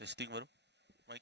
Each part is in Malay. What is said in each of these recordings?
Testing baru. Mic.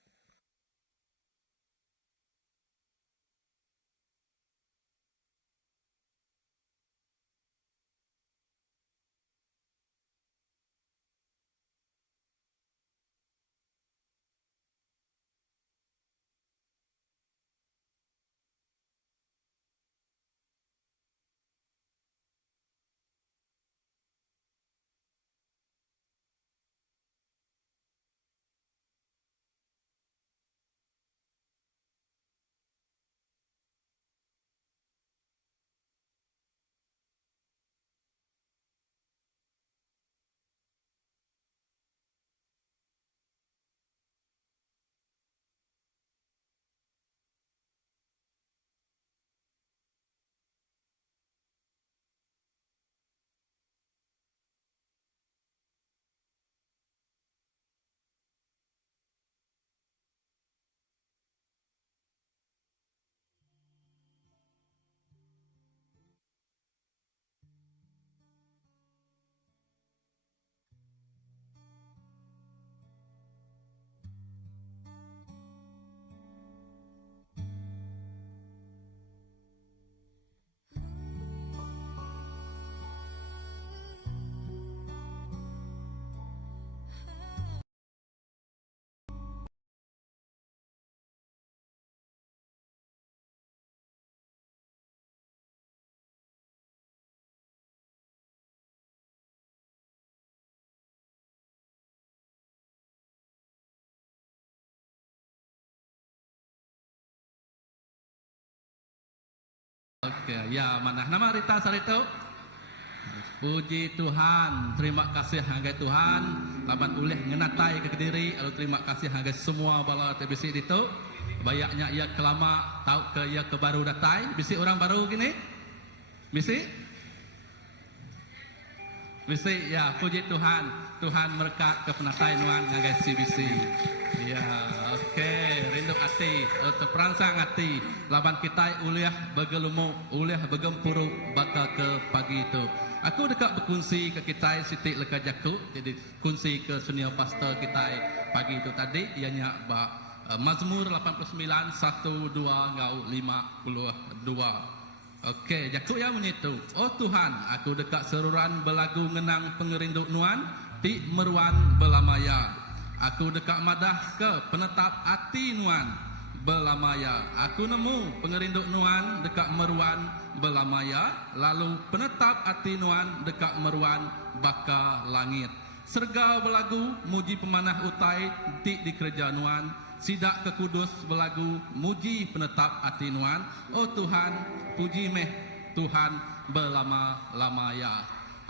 Oke, ya mana nama Rita Sarito? Puji Tuhan, terima kasih hagai Tuhan. Laban ulih ngenatai ke Kediri, lalu terima kasih hagai semua bala TBC itu. Bayaknya ia kelama tahu ke ia ke baru datai. Bisi orang baru gini? Bisi? Bisi ya, puji Tuhan. Tuhan berkat ke penatai nuan ngagai CBC. Ya, oke, rindu hati, terperangsang hati. Laban kita uliah begelumu, uliah begempuru baka ke pagi itu. Aku dekat berkongsi ke kita Siti Leka Jaku, jadi kongsi ke senior pastor kita pagi itu tadi, ianya Mazmur 89 1 2 ngau 52. Okey, Jaku yang menyitu. Oh Tuhan, aku dekat seruran belagu ngenang pengerindu nuan, ti meruan belamaya. Aku dekat madah ke penetap hati nuan belamaya. Aku nemu pengerinduk nuan dekat meruan belamaya, lalu penetap hati nuan dekat meruan baka langit. Serga belagu muji pemanah utai ti di kerja nuan, sidak ke kudus belagu muji penetap hati nuan. Oh Tuhan, puji meh Tuhan belama-lamaya.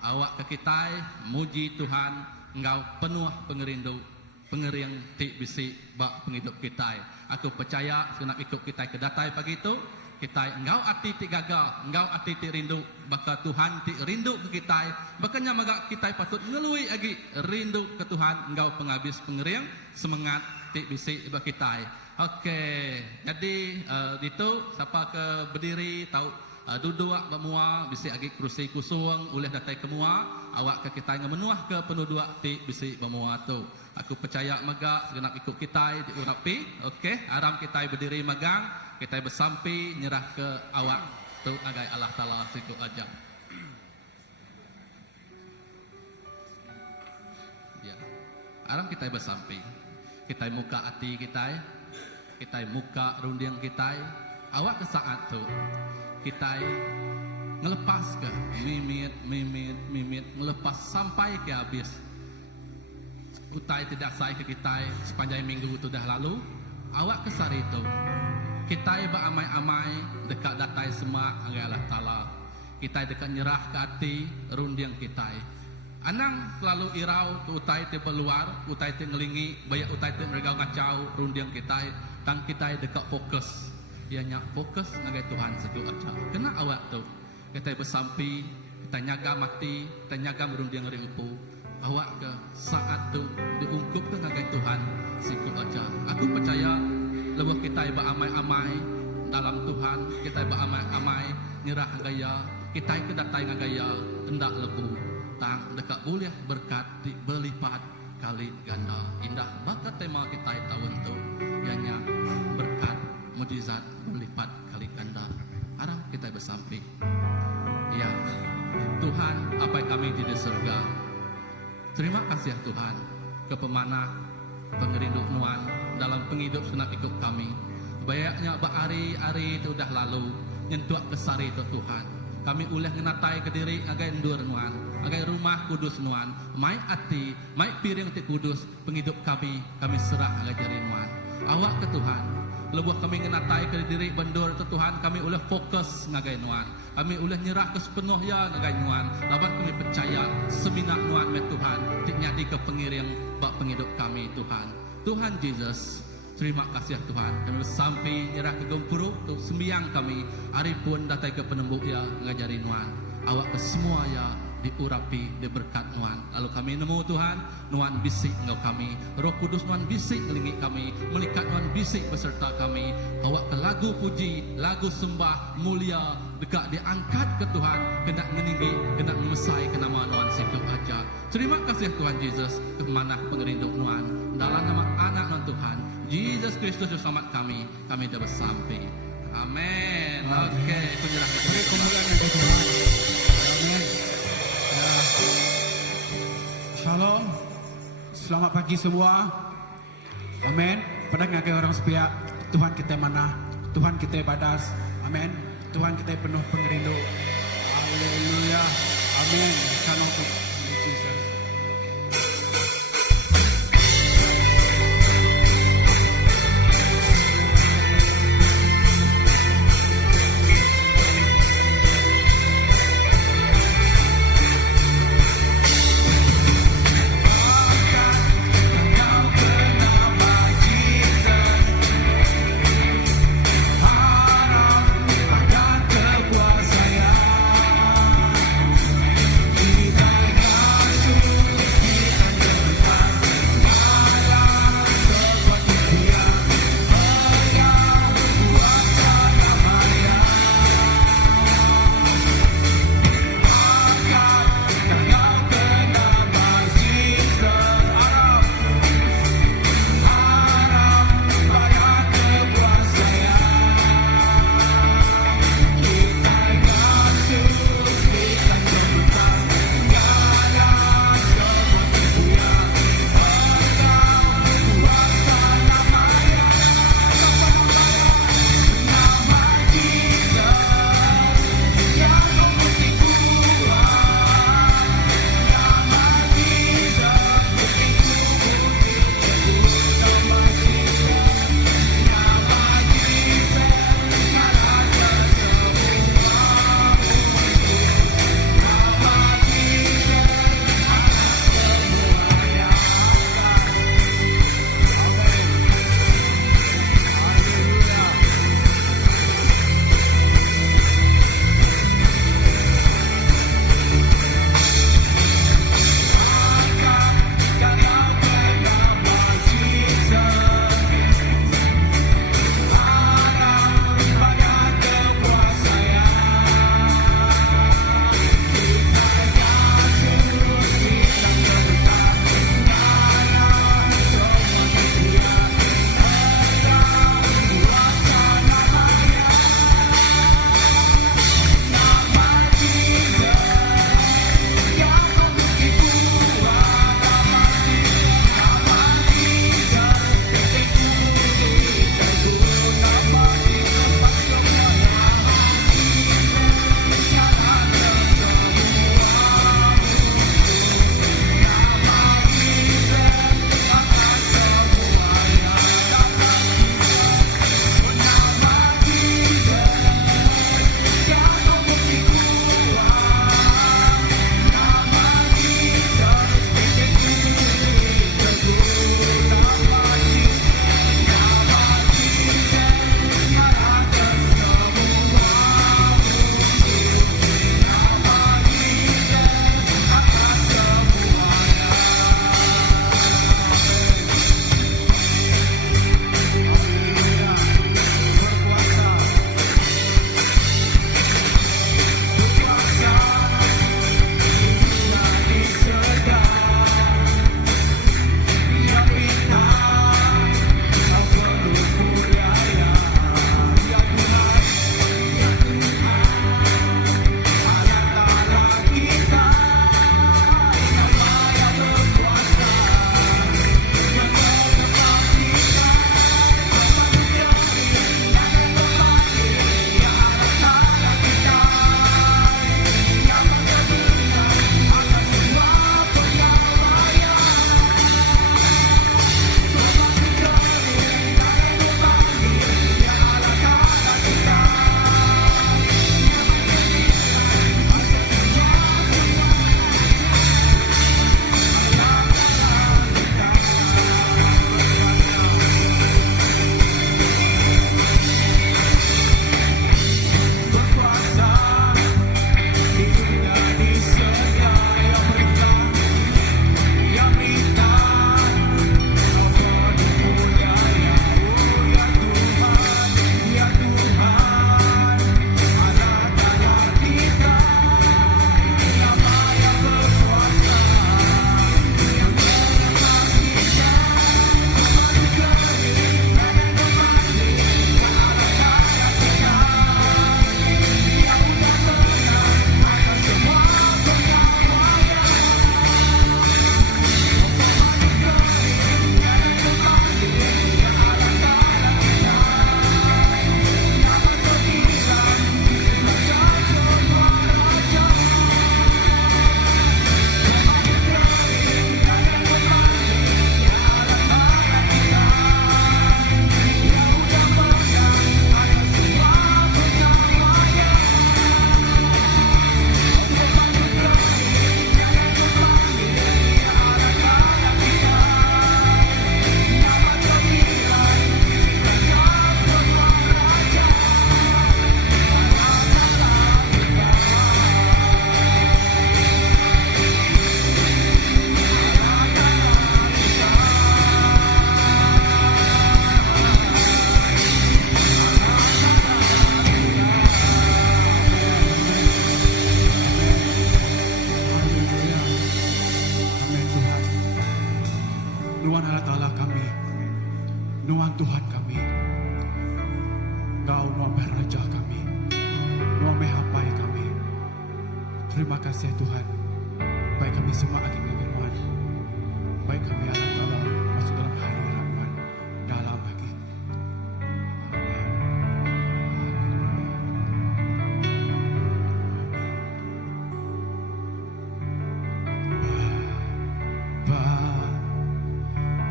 Awak ke kita muji Tuhan, engkau penuh pengerindu pengeriang ti bisi bak penghidup kita. Aku percaya nak ikut kita ke datai pagi itu, kita engkau hati ti gagal, engkau hati ti rindu, baka Tuhan ti rindu ke kita. Bakanya maga kita patut ngelui lagi rindu ke Tuhan, engkau penghabis pengeriang semangat ti bisi bak kita. Okey, jadi itu siapa ke berdiri tahu duduk bemua bisi agi kerusi kusung oleh datai kemua, awak ke kita ngemenuah ke penduduk ti bisi bemua tu. Aku percaya maga segenap ikut kita di urapi. Okey, aram kita berdiri magang, kita bersampi nyerah ke awak tu agai Allah Taala siku aja. Ya. Aram kita bersampi. Kita muka hati kita muka rundiang kita. Awak ke saat tu kita ngelepas ke mimit ngelepas sampai ke habis. Utai tidak sai ke kita sepanjang minggu itu dah lalu. Awak kesar itu kita beramai-amai dekat datai semak agai Allah Ta'ala. Kita dekat nyerah ke hati rundiang kita. Anang selalu irau tu utai tiba luar, utai ti ngelingi, banyak utai ti mereka ngacau rundiang kita. Tang kita dekat fokus. Ianya fokus agai Tuhan sedu aja. Kena awak tu kita bersampi, kita nyaga mati, kita nyaga merundiang rimpu. Awak ke saat tu diungkup ke ngagai Tuhan siku aja. Aku percaya lebuh kita beramai-amai dalam Tuhan, kita beramai-amai nyerah gaya, kita ke datai ngagaya hendak lebu tang dekat boleh berkat berlipat kali ganda. Indah bakat tema kita tahun itu, ianya berkat mujizat berlipat kali ganda. Harap kita bersampai. Ya, Tuhan, apa yang kami di surga. Terima kasih ya Tuhan, ke pemanah, pengerindu nuan dalam penghidup senang ikut kami. Banyaknya hari-hari itu dah lalu, nyentuh kesari itu Tuhan. Kami ulah ngenatai ke diri agai endur nuan, agai rumah kudus nuan, mai ati, mai piring ti kudus, penghidup kami serah agai diri nuan. Awak ke Tuhan, lebuh kami ngenatai ke diri bendur itu Tuhan, kami ulah fokus ngagai nuan. Kami ulah nyerah ke sepenuh ya ngagai nuan. Laban kami percaya seminak nuan me Tuhan, tik nyadi ke pengiring bak penghidup kami Tuhan. Tuhan Yesus, terima kasih ya Tuhan. Kami sampai nyerah ke gempuruk untuk sembiang kami. Hari pun datang ke penembuk ya ngajari nuan. Awak ke semua ya diurapi, diberkat nuan. Lalu kami nemu Tuhan, nuan bisik engkau kami. Roh Kudus nuan bisik ngelingi kami. Melikat nuan bisik beserta kami. Awak ke lagu puji, lagu sembah mulia, dekat diangkat ke Tuhan, kena meninggi, kena memesai ke nama nuan situ aja. Terima kasih Tuhan Yesus, kemanah pengerindu nuan. Dalam nama anak nuan Tuhan Yesus Kristus selamat kami dah bersampai. Amin. Oke, penyerah Beri kemuliaan yang Tuhan. Amin. Ya. Shalom. Selamat pagi semua. Amin. Pada ngagai orang sepihak, Tuhan kita mana? Tuhan kita badas. Amin. Tuhan kita penuh pengerindu. Haleluya. Amin. Shalom to Jesus. Di Tuhan kami. Engkau nomeh Raja kami, nomeh Hapai kami. Terima kasih Tuhan. Baik kami semua akan Tuhan. Baik kami akan tolong masuk dalam hadirat Tuhan. Dalam lagi.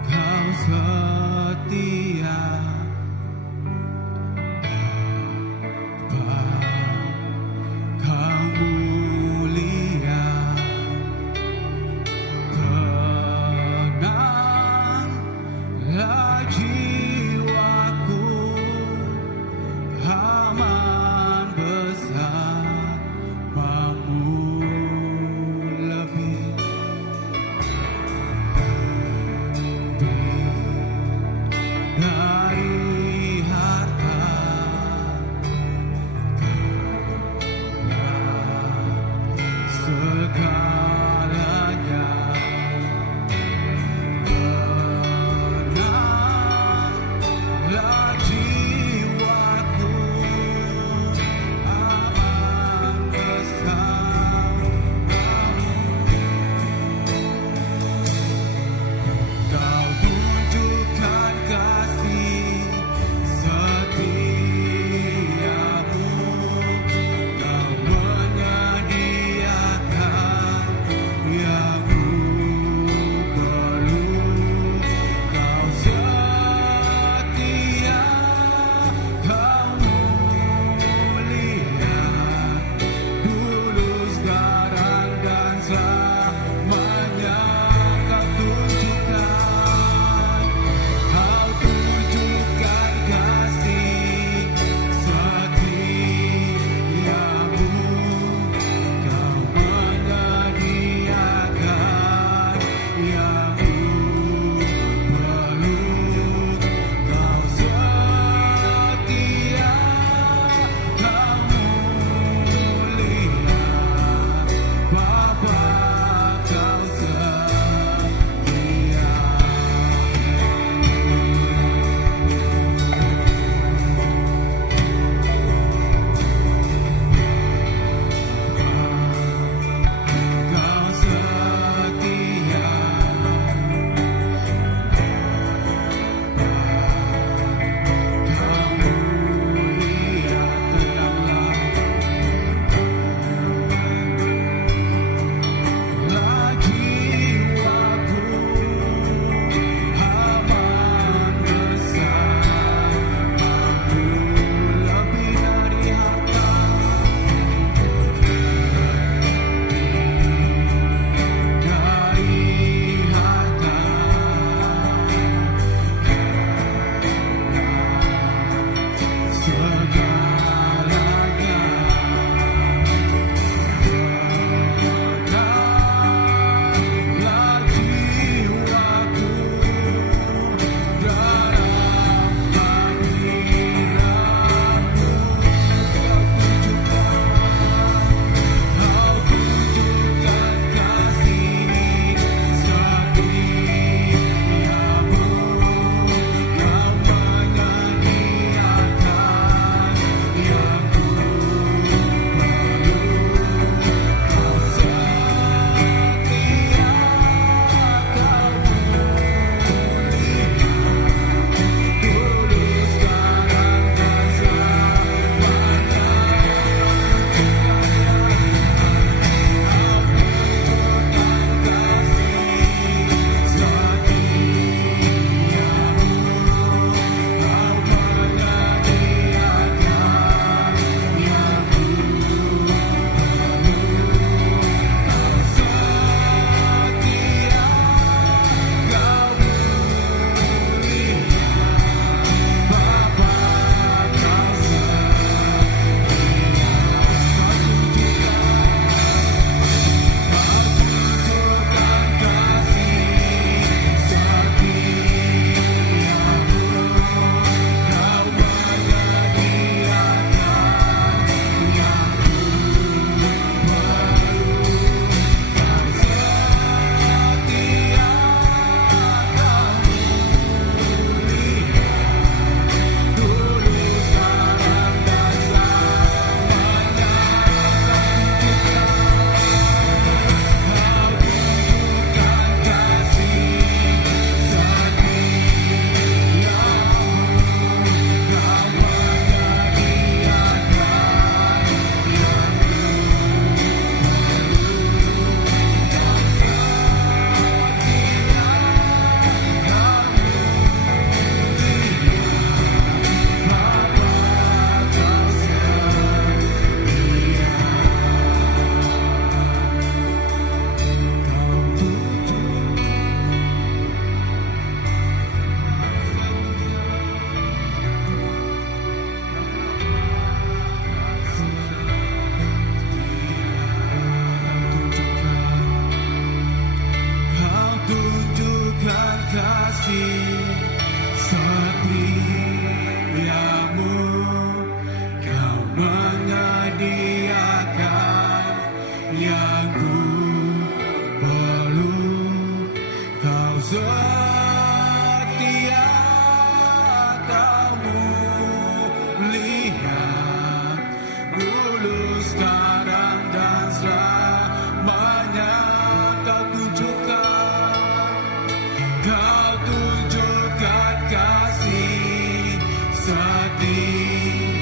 Kau setia, Kau mulia, tenang.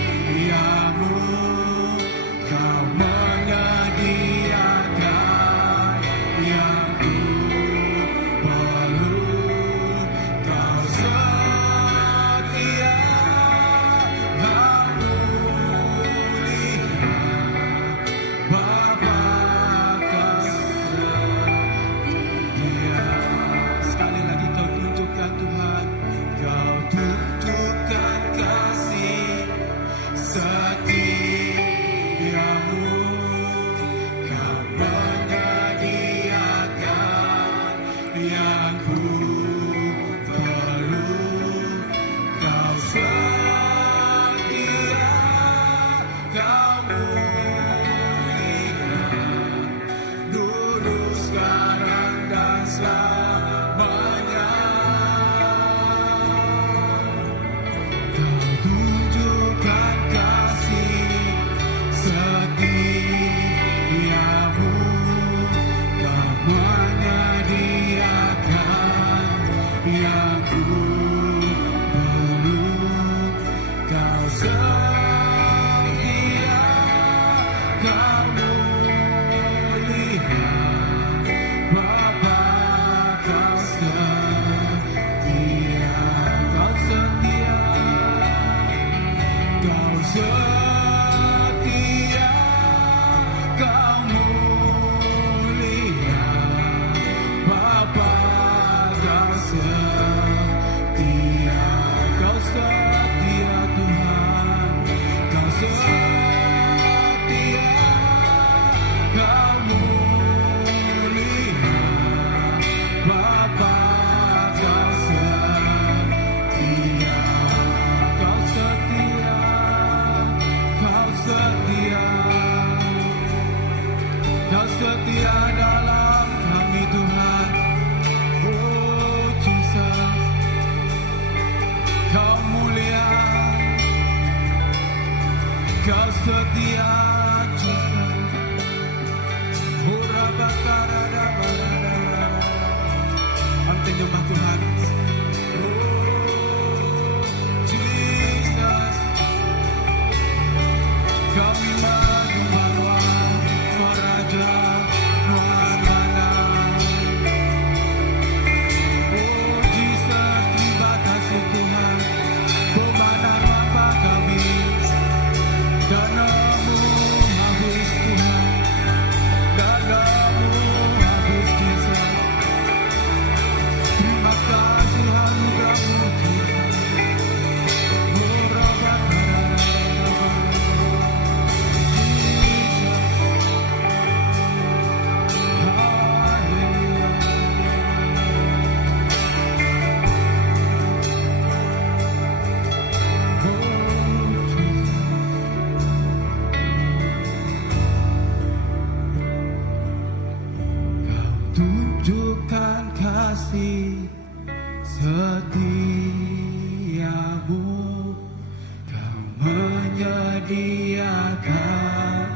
setiamu, kau menyediakan yang ku perlu, kau setia, kau mulia, Bapa kau setia. Sekali lagi kau tunjukkan Tuhan, kau tunjukkan kasih setiamu, kau menyediakan yang ku perlu, kau setia, kau mulia, dulu sekarang dan selamanya. Kau tunjukkan kasih setiamu, kau menyediakan yang ku perlu, kau setia, kau mulia, Bapa kau setia, kau setia, kau setia, kau mulia, Bapa kau setia, kau setia Tuhan, kau setia, kau mulia, Bapa kau setia, kau setia, kau setia, kau setia dalam kami Tuhan. Oh Jesus, kau mulia, kau setia Jesus. Ora bakara da barada, ante nyembah Tuhan. Oh Jesus, kami menyembah Tuhan, Raja Tuhan mana. Oh Jesus, terima kasih Tuhan, pemandang mata kami, danamu habis Tuhan, danamu habis Jesus. Terima kasih anugerahmu Tuhan. Oh Rabbana, tunjukkan kasih setiamu, kau menyediakan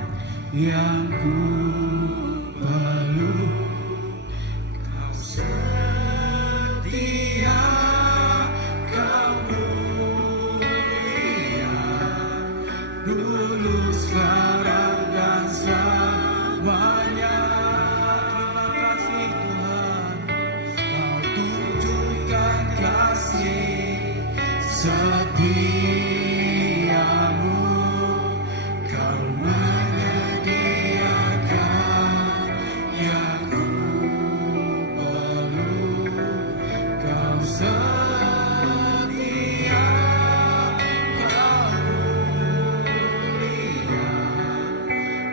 yang ku perlu, kau setia, kau mulia, dulu sekarang dan selamanya. Terima kasih Tuhan, kau tunjukkan kasih setiamu, kau menyediakan yang ku perlu, kau setia, kau mulia,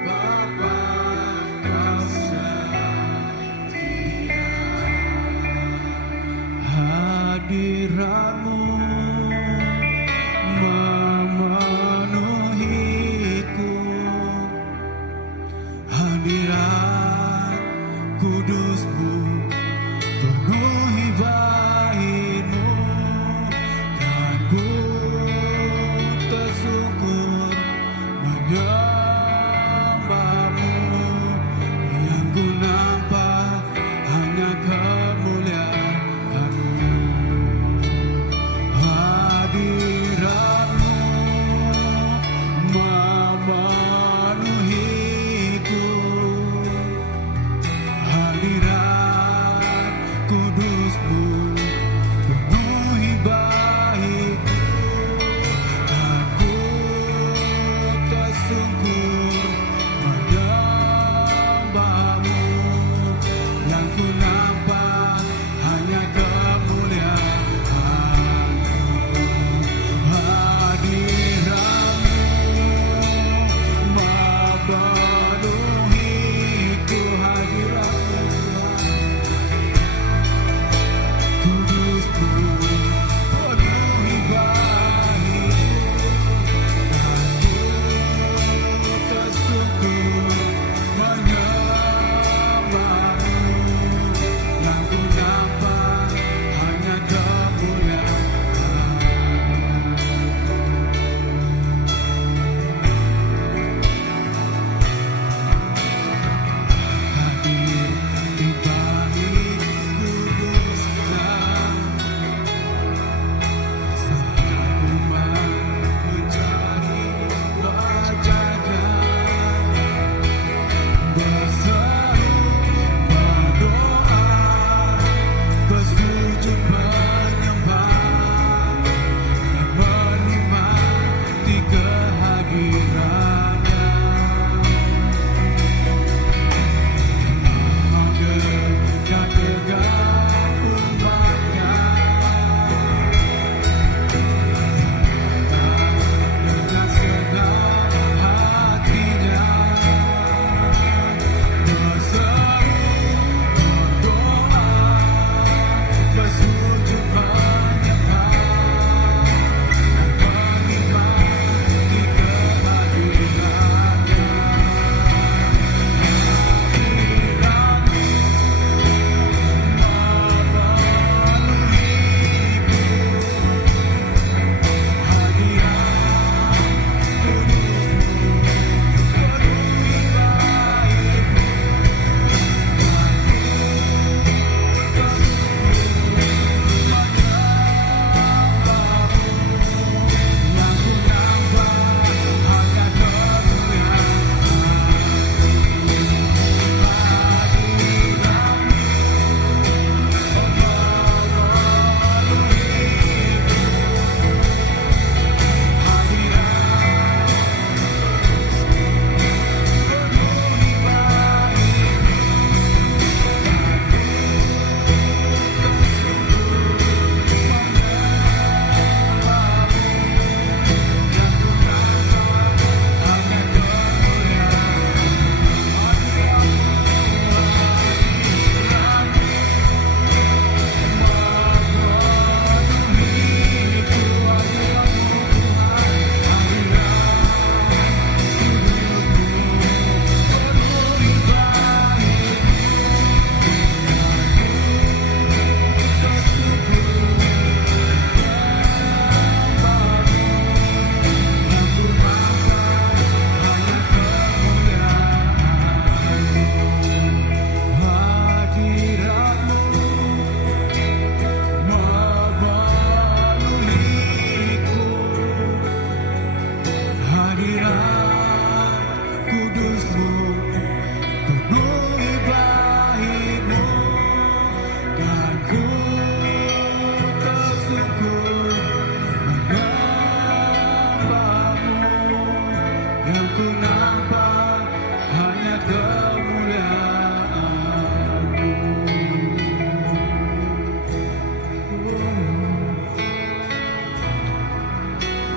Bapa kau setia. Hadiratmu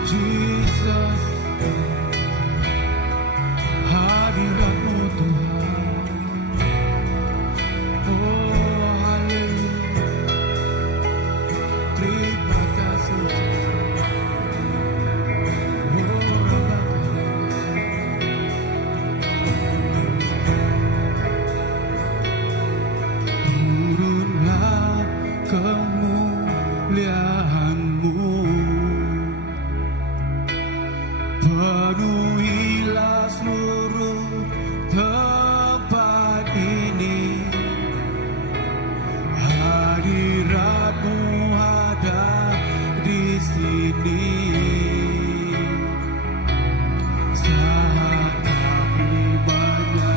Jesus, hadirat-Mu Tuhan. Oh haleluya, terima kasih Jesus. Oh turunlah kemuliaan-Mu, penuhilah seluruh tempat ini. Hadirat-Mu ada di sini. Saat kami menyembah-Mu,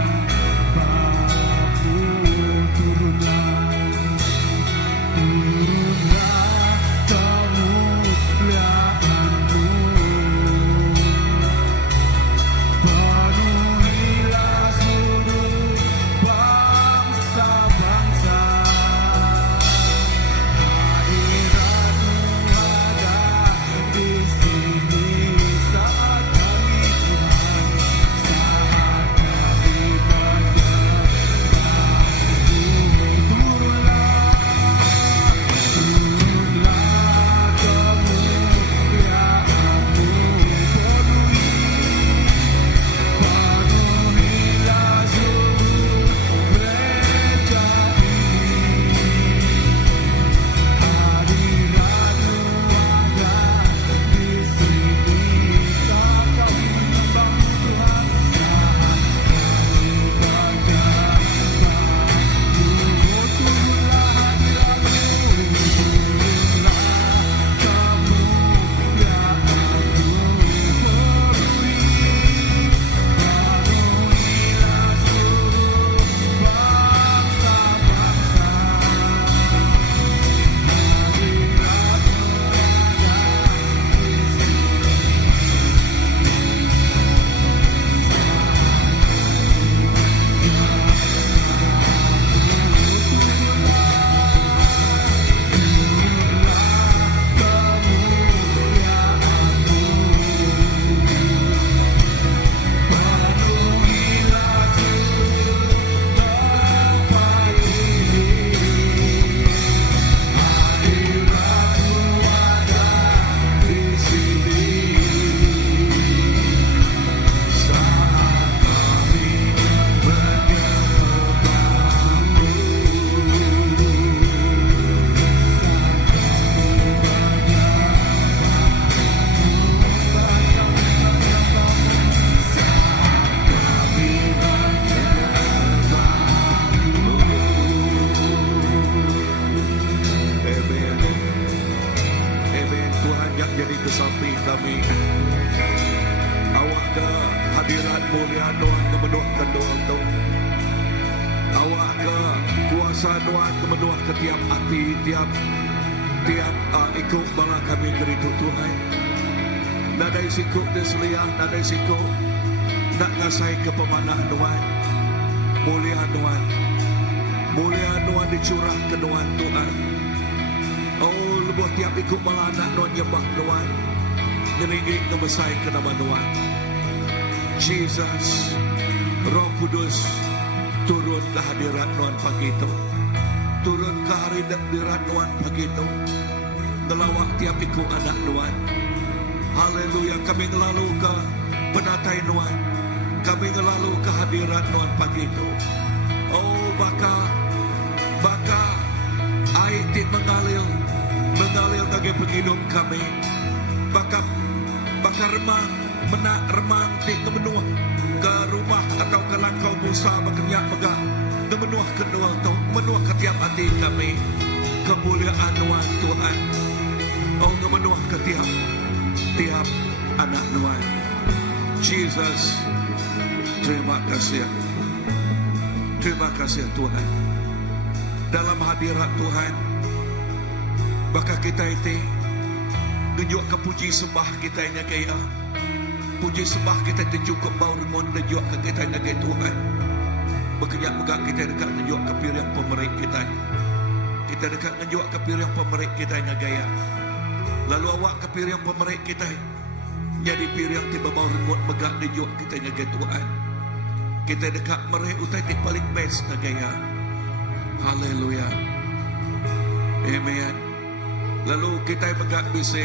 turunlah kemuliaan-Mu, penuhilah seluruh bangsa-bangsa. Hadirat-Mu ada di sini. Saat kami Tuhan, saat kami menyembah-Mu, turunlah kemuliaan-Mu, penuhilah seluruh gereja ini. Hadirat-Mu ada di sini. Saat kami menyembah-Mu Tuhan, saat kami menyembah-Mu, turunlah hadirat-Mu, turunlah kemuliaan-Mu, penuhilah seluruh bangsa-bangsa. Amen. Amen. Tuhan yang jadi kesamping kami. Awak ke hadirat mulia Tuhan kemenuhkan doa tu. Awak ke kuasa Tuhan kemenuh ke tiap hati, tiap ikut bala kami keritu Tuhan. Nadai sikuk deseliah, nadai sikuk nak ngasai ke pemanah Tuhan. Mulia Tuhan. Mulia Tuhan dicurah ke Tuhan Tuhan. Oh, lebuh tiap ikut malanak Tuhan nyembah Tuhan. Nyeringik ngemesai ke nama Tuhan. Jesus, Roh Kudus, turun ke hadirat Tuhan pagi itu. Turun ke hadirat Tuhan pagi itu. Ngelawak tiap ikut anak Tuhan. Haleluya, kami ngelalu ke penatai Tuhan. Kami ngelalu ke hadirat Tuhan pagi itu. Oh, baka air ti mengalir bagi penghidup kami. Baka remang remang ti kemenuh ke rumah atau ke langkau Musa berkenyak megah kemenuh kedua tu menuh ke tiap hati kami. Kemuliaan Tuhan. Oh, kemenuh ke tiap anak Tuhan. Jesus, terima kasih. Terima kasih Tuhan. Dalam hadirat Tuhan, baka kita itu tunjuk ke puji sembah kita yang kaya. Puji sembah kita itu cukup bau remon tunjuk ke kita yang kaya Tuhan. Berkenyak megak kita dekat tunjuk ke pilihan pemerik kita. Kita dekat tunjuk ke pilihan pemerik kita yang gaya. Lalu awak ke pilihan pemerik kita. Jadi piriang tiba bau remote megak dijuk kita nyaga Tuhan. Kita dekat mereh utai ti paling best na gaya. Haleluya. Amen. Lalu kita megak bisa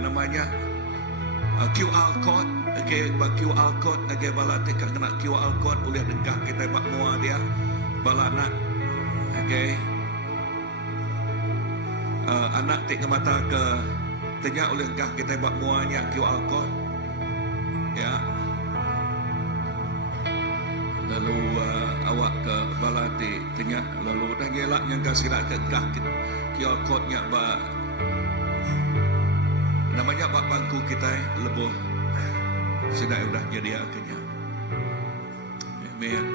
namanya QR code. Okay, QR code nage bala tika kena QR code boleh dengkah kita mak mua dia bala anak. Okay. Anak tik mata ke tanya oleh dengkah kita mak muanya QR code. Ya. Lalu awak ke bala tik tanya lalu dah gelak yang kasih nak ke dengkah QR code nya ba namanya bak bangku kita lebuh sudah jadi akhirnya. Amen.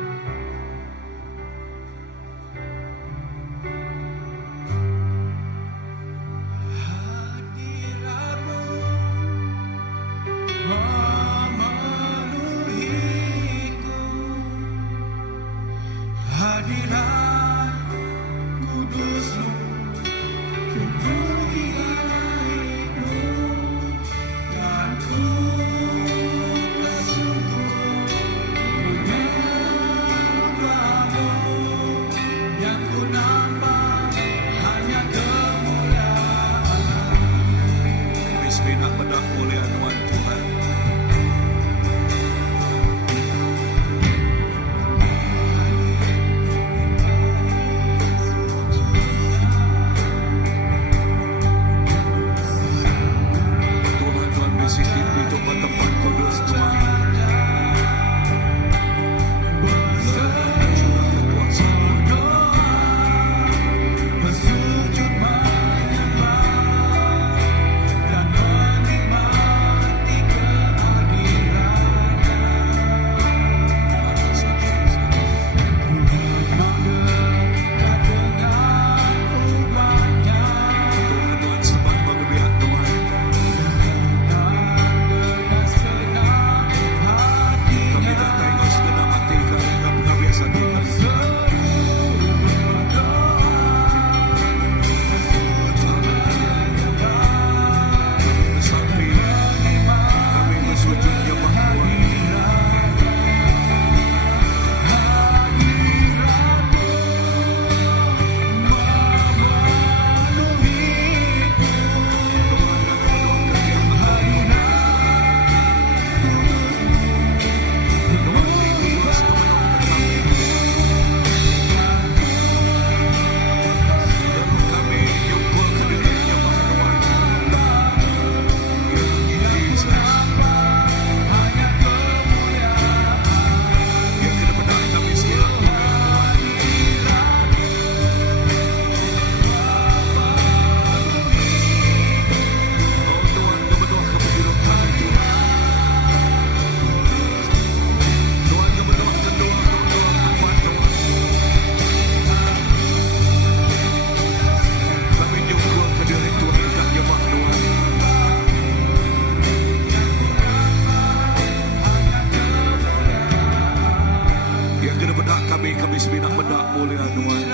Kami sebinak bedak mulia Tuhan.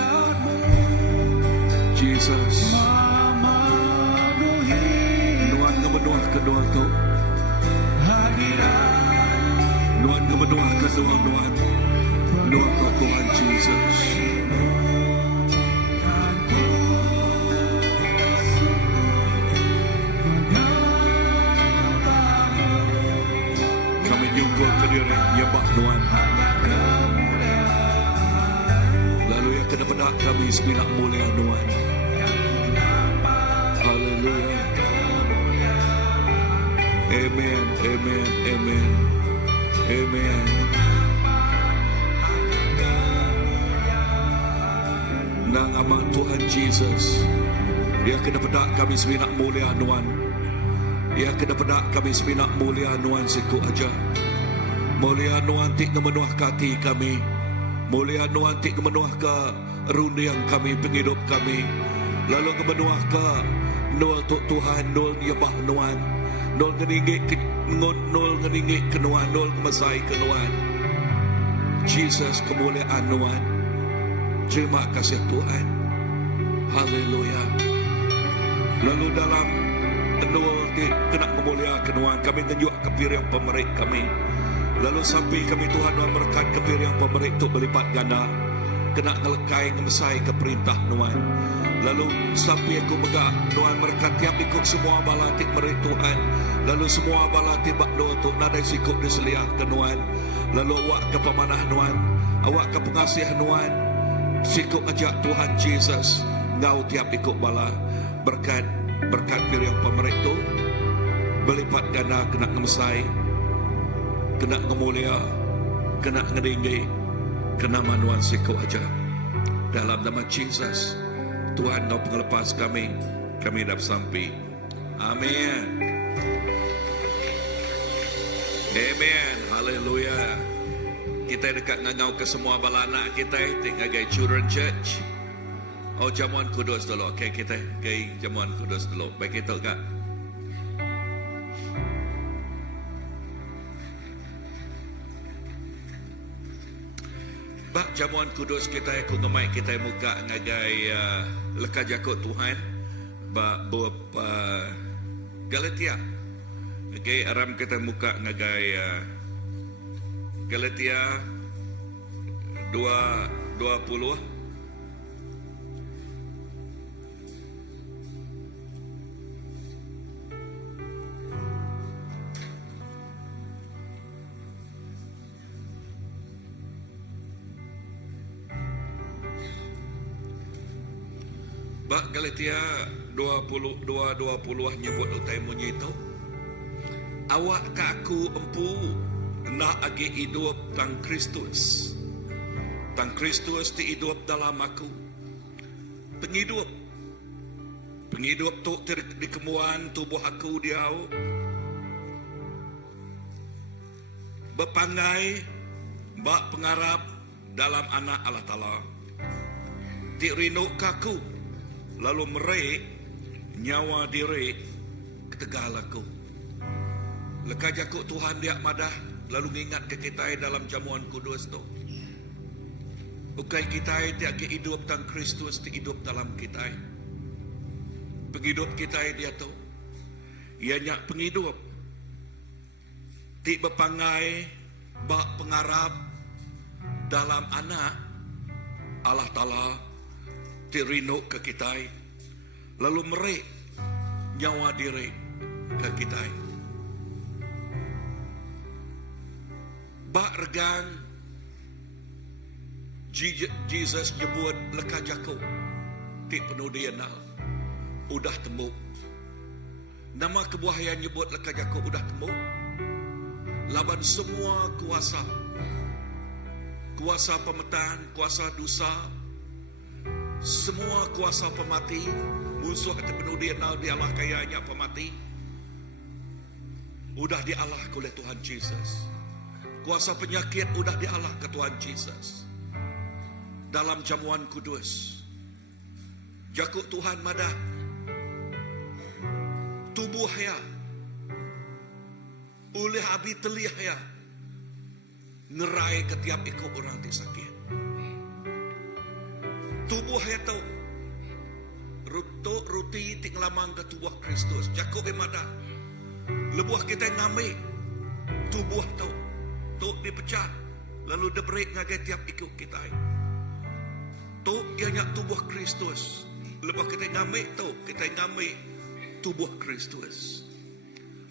Jesus. Tuhan kebenuah kedua tu. Tuhan kebenuah kedua Tuhan. Tuhan kau Tuhan Jesus. Kami nyungkul ke diri nyembah Tuhan. Kena pedak kami sebinak mulia Tuhan. Haleluya. Amen, amen, amen. Amen. Nang amat Tuhan Jesus. Dia kena pedak kami sebinak mulia Tuhan. Dia kena pedak kami sebinak mulia Tuhan siku aja. Mulia Tuhan tik memenuh hati kami. Mulia Tuhan tik memenuh ke rundiang kami, penghidup kami. Lalu memenuh ke nol Tuhan, nol nyembah Tuhan. Nol ngeningik ke Tuhan, nol kemasai ke Tuhan. Jesus kemuliaan Tuhan. Terima kasih Tuhan. Haleluya. Lalu dalam Enul di kena memulia kenuan kami ngejuk ke piriang pemerik kami. Lalu sampai kami Tuhan Nuan berkat ke piriang pemerik tu berlipat ganda. Kena ngelekai ngemesai ke perintah Nuan. Lalu sampai aku megak Nuan berkat tiap ikut semua balatik merik Tuhan. Lalu semua balatik bakdo tu nadai sikut diseliah ke Nuan. Lalu awak ke pemanah Nuan, awak ke pengasih Nuan. Sikut ajak Tuhan Jesus ngau tiap ikut bala berkat piriang pemerik tu berlipat ganda kena ngemesai, kena ngemulia, kena ngedinggi, kena manuan sikut aja. Dalam nama Jesus, Tuhan kau pengelepas kami dah sampai. Amin. Amen. Haleluya. Kita dekat ngangau ke semua balana kita tinggal gay Children Church. Oh, jamuan kudus dulu. Okay, kita gay jamuan kudus dulu. Baik itu kak. Bak jamuan kudus kita aku ngemai kita muka ngagai leka jakut Tuhan. Bak buat Galatia. Okay, aram kita muka ngagai Galatia 2:20. Bak Galatia 22:20 nyebut utai munyi itu. Awak ke aku empu nak agi hidup tang Kristus. Tang Kristus ti hidup dalam aku. Penghidup. Penghidup tu di kemuan tubuh aku diau. Berpangai bak pengarap dalam anak Allah Ta'ala. Ti rindu kaku. Lalu merik nyawa diri ketegal aku. Leka jakut Tuhan dia madah. Lalu mengingat ke kita dalam jamuan kudus tu. Bukai kita tiap hidup tang Kristus ti hidup dalam kita. Penghidup kita dia tu. Ianya penghidup. Ti berpangai bak pengarap dalam anak Allah Ta'ala. Ti rindu ke kita. Lalu merik nyawa diri ke kita. Bak regang Jesus nyebut leka jakut ti penuh dia nal udah temu. Nama kebuahan nyebut leka jakut udah temu. Laban semua kuasa pemetan, kuasa dosa, semua kuasa pemati, musuh hati penuh dia nal dialah kayanya pemati, udah dialah oleh Tuhan Jesus. Kuasa penyakit udah dialah ke Tuhan Jesus. Dalam jamuan kudus. Jakut Tuhan madah. Tubuh ya. Oleh abi telih ya. Ngerai ketiap ikut orang ti sakit. Tubuh ya tau. Ruti ti ngelamang ke tubuh Kristus. Jakut madah. Lebuah kita ngamik. Tubuh tau. Tok dipecah lalu diberi ngagai tiap ikut kita. Tok ianya tubuh Kristus. Lepas kita ngamik tok kita ngamik tubuh Kristus.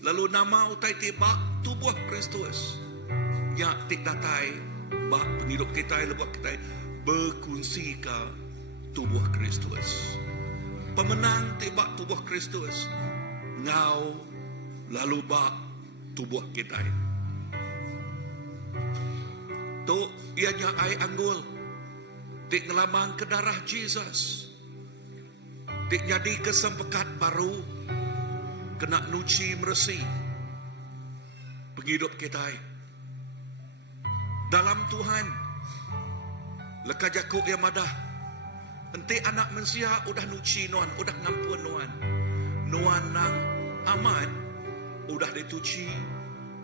Lalu nama utai tiba tubuh Kristus. Nyak tik datai bak penghidup kita lepas kita berkongsi ke tubuh Kristus. Pemenang tiba tubuh Kristus. Ngau lalu bak tubuh kita. Tu ianya ai anggul. Tik ngelamang ke darah Jesus. Tik jadi kesempekat baru. Kena nuci meresi. Penghidup kita. Dalam Tuhan. Leka jakuk yang madah. Enti anak manusia udah nuci nuan. Udah ngampun nuan. Nuan nang aman. Udah dituci.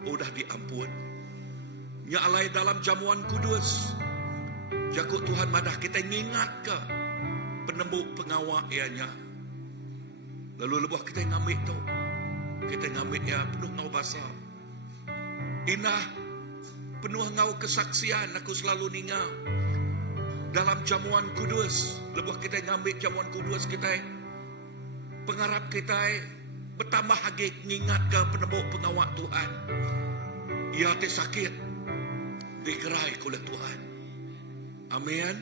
Udah diampun. Nyalai dalam jamuan kudus. Jakut Tuhan madah kita ingat ke penembuk pengawak ianya. Lalu lebuh kita ngambil tu. kita ngamit ya penuh ngau basa. Inah penuh ngau kesaksian aku selalu ninga. Dalam jamuan kudus, lepas kita ngambil jamuan kudus kita, pengarap kita bertambah lagi ngingat ke penembuk pengawak Tuhan. Ia sakit, dikerai oleh Tuhan. Amin.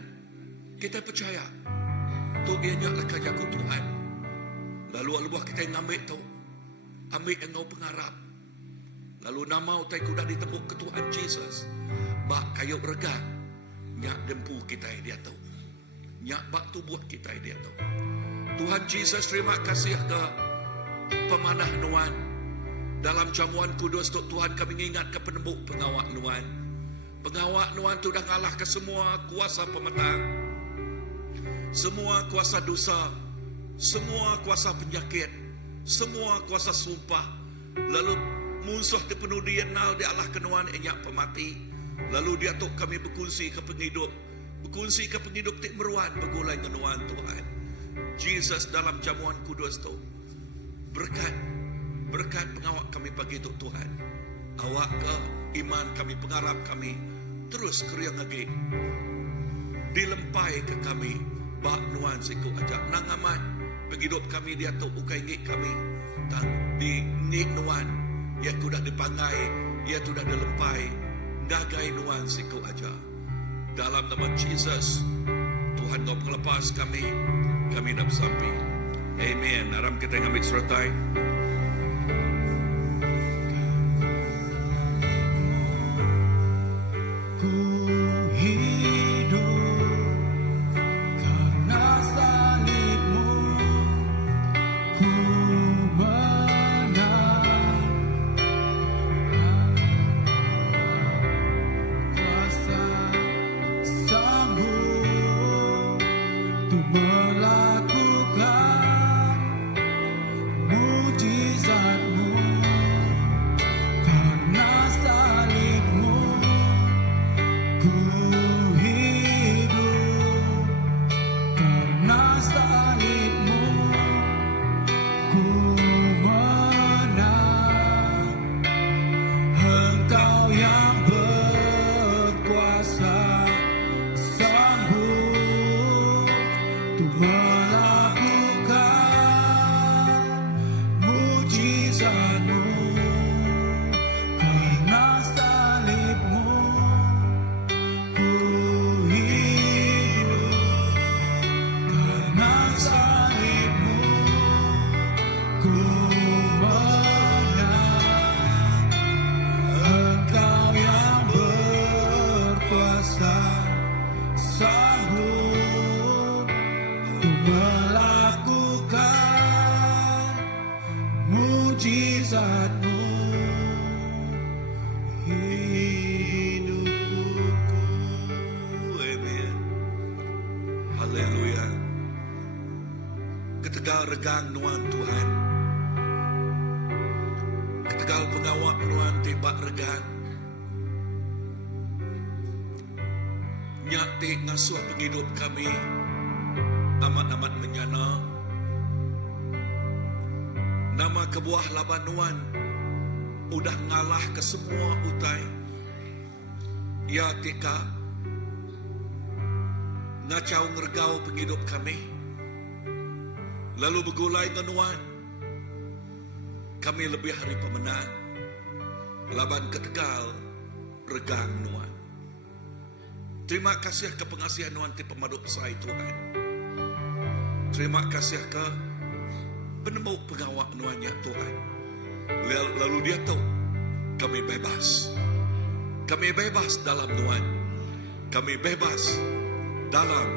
Kita percaya, tu ianya lekas jago Tuhan. Lalu lepas kita ngambil tu, ambil yang ngau pengarap. Lalu nama utai kuda ditembuk ke Tuhan Yesus. Bak kayu regang, nyak dempu kita dia tu. Nyak bak tubuh kita dia tu. Tuhan Yesus terima kasih ke pemanah Nuan. Dalam jamuan kudus tu Tuhan kami ingat ke penembuk pengawak Nuan. Pengawak Nuan tu dah ngalah ke semua kuasa pemetang. Semua kuasa dosa. Semua kuasa penyakit. Semua kuasa sumpah. Lalu musuh dipenuh dia nal di Allah kenuan enyak pemati. Lalu dia tok kami berkongsi ke penghidup. Berkongsi ke penghidup tik meruan bergulai kenuan Tuhan. Jesus dalam jamuan kudus tu. Berkat pengawak kami bagi tu Tuhan. Awak ke iman kami, pengarap kami terus kriang lagi. Dilempai ke kami bak nuan siku ajak nang amat penghidup kami dia tok ukai ngik kami. Tang di ngik nuan. Ia sudah dipangai, ia sudah dilempai, ngagai nuan siku aja. Dalam nama Jesus, Tuhan kau pelepas kami nak bersampai. Amen. Aram kita ngambil suratai. mujizat-Mu hidupku. Amen. Haleluya. Ketegal regang nuan Tuhan. Ketegal pengawak nuan tibak regang. Nyati ngasuh penghidup kami amat-amat menyana. Nama kebuah laban nuan udah ngalah ke semua utai. Ya tika ngacau ngergau penghidup kami. Lalu bergulai nuan. Kami lebih hari pemenang. Laban ketegal regang nuan. Terima kasih ke pengasihan nuan ti pemaduk sai Tuhan. Terima kasih ke penembuk pengawak nuannya Tuhan. Lalu dia tahu kami bebas. Kami bebas dalam nuan. Kami bebas dalam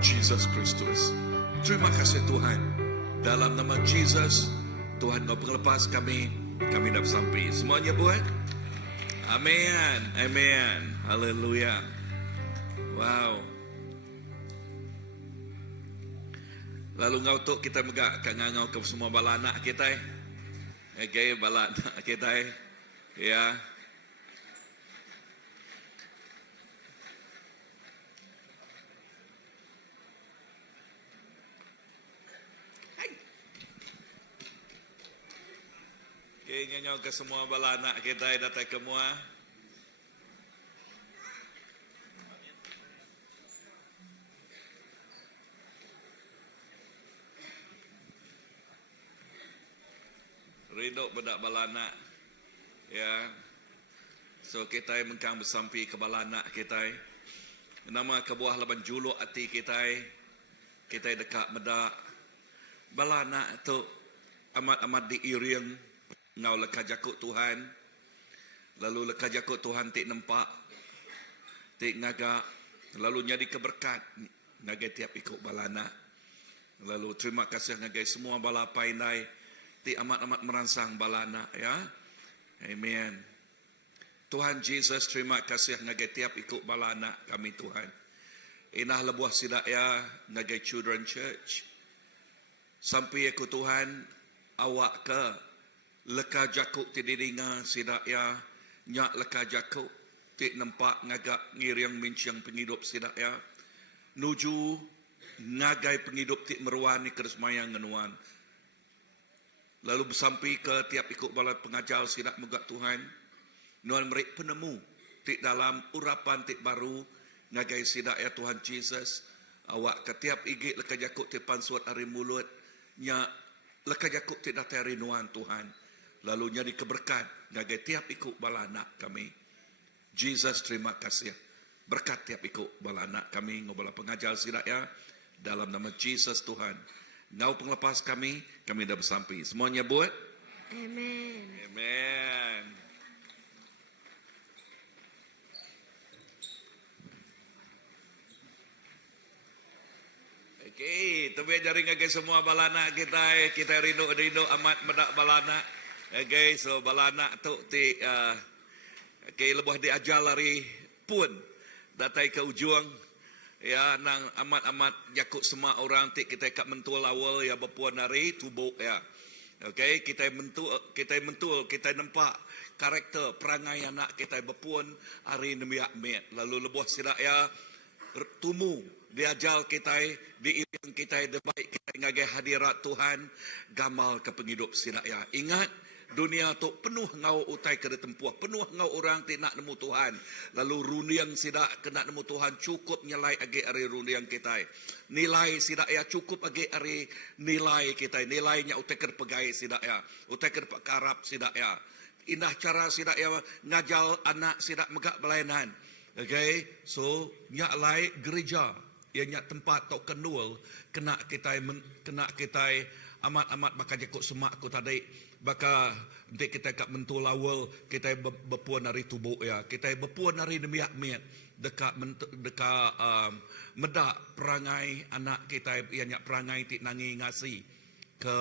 Jesus Kristus. Terima kasih Tuhan. Dalam nama Jesus, Tuhan kau pelepas kami. Kami dapat sampai. Semuanya buat? Amin. Amin. Haleluya. Wow. Lalu ngau tu kita megak kat ngau ke semua bala anak kita. Okay, bala anak kita. Ya. Hai. Okay, nganyaw ke semua balana kita datang ke mua. Ridok bedak balana. Ya. So kita mengkang bersampi ke balana kita. Nama kebuah laban juluk hati kita. Kita dekat medak balana tu amat-amat diiring ngau leka jakut Tuhan. Lalu leka jakut Tuhan tik nampak, tik ngagak, lalu jadi keberkat ngagai tiap ikut balana. Lalu terima kasih ngagai semua bala painai tik amat-amat merangsang balana ya. Amen. Tuhan Jesus, terima kasih ngagai tiap ikut balana kami Tuhan. Inah lebuah sidak ya ngagai Children Church. Sampai aku Tuhan awak ke leka jakuk ti didinga sidak ya nyak leka jakuk ti nampak ngagak ngiriang minciang penghidup sidak ya nuju ngagai penghidup ti meruan ni keresmayang ngenuan. Lalu bersampai ke tiap ikut balai pengajar sidak megak Tuhan. Nuan merik penemu ti dalam urapan ti baru ngagai sidak ya Tuhan Jesus. Awak ketiap igik leka jakuk ti pansuat hari mulut nya leka jakuk ti datang rinuan Tuhan. Lalu jadi keberkat ngagai tiap ikut balana kami. Jesus terima kasih. Berkat tiap ikut balana kami ngobala pengajar sidak ya dalam nama Jesus Tuhan. Ngau penglepas kami dah bersampai. Semuanya buat? Amen. Amen. Okey, tapi jaring ngagai semua balana kita rindu amat medak balana. Okey, so balana tu ti okey lebuh diajar lari pun datai ke ujung ya nang amat-amat jakut semua orang ti kita kat mentul awal ya berpuan hari tubuk ya. Okey, kita mentul kita nampak karakter perangai anak kita berpuan hari nemiak met lalu lebuh sidak ya tumu diajar kita diiring kita debaik kita ngagai hadirat Tuhan gamal ke penghidup sidak ya. Ingat dunia tu penuh ngau utai ke tempuh, penuh ngau orang ti nak nemu Tuhan. Lalu runiang sidak kena nemu Tuhan cukup nyelai agi ari runiang kita. Nilai sidak ya cukup agi ari nilai kita. Nilainya utai ke pegai sidak ya, utai ke pekarap sidak ya. Indah cara sidak ya ngajal anak sidak megak belayanan. Okay, so nyak lai gereja, ia nyak tempat tok kenul kena kita amat-amat baka jakut semak ku tadi baka nanti kita kat mentul awal kita berpuan dari tubuh ya kita berpuan dari demiak miat dekat medak perangai anak kita ia nyak perangai tik nangi ngasi ke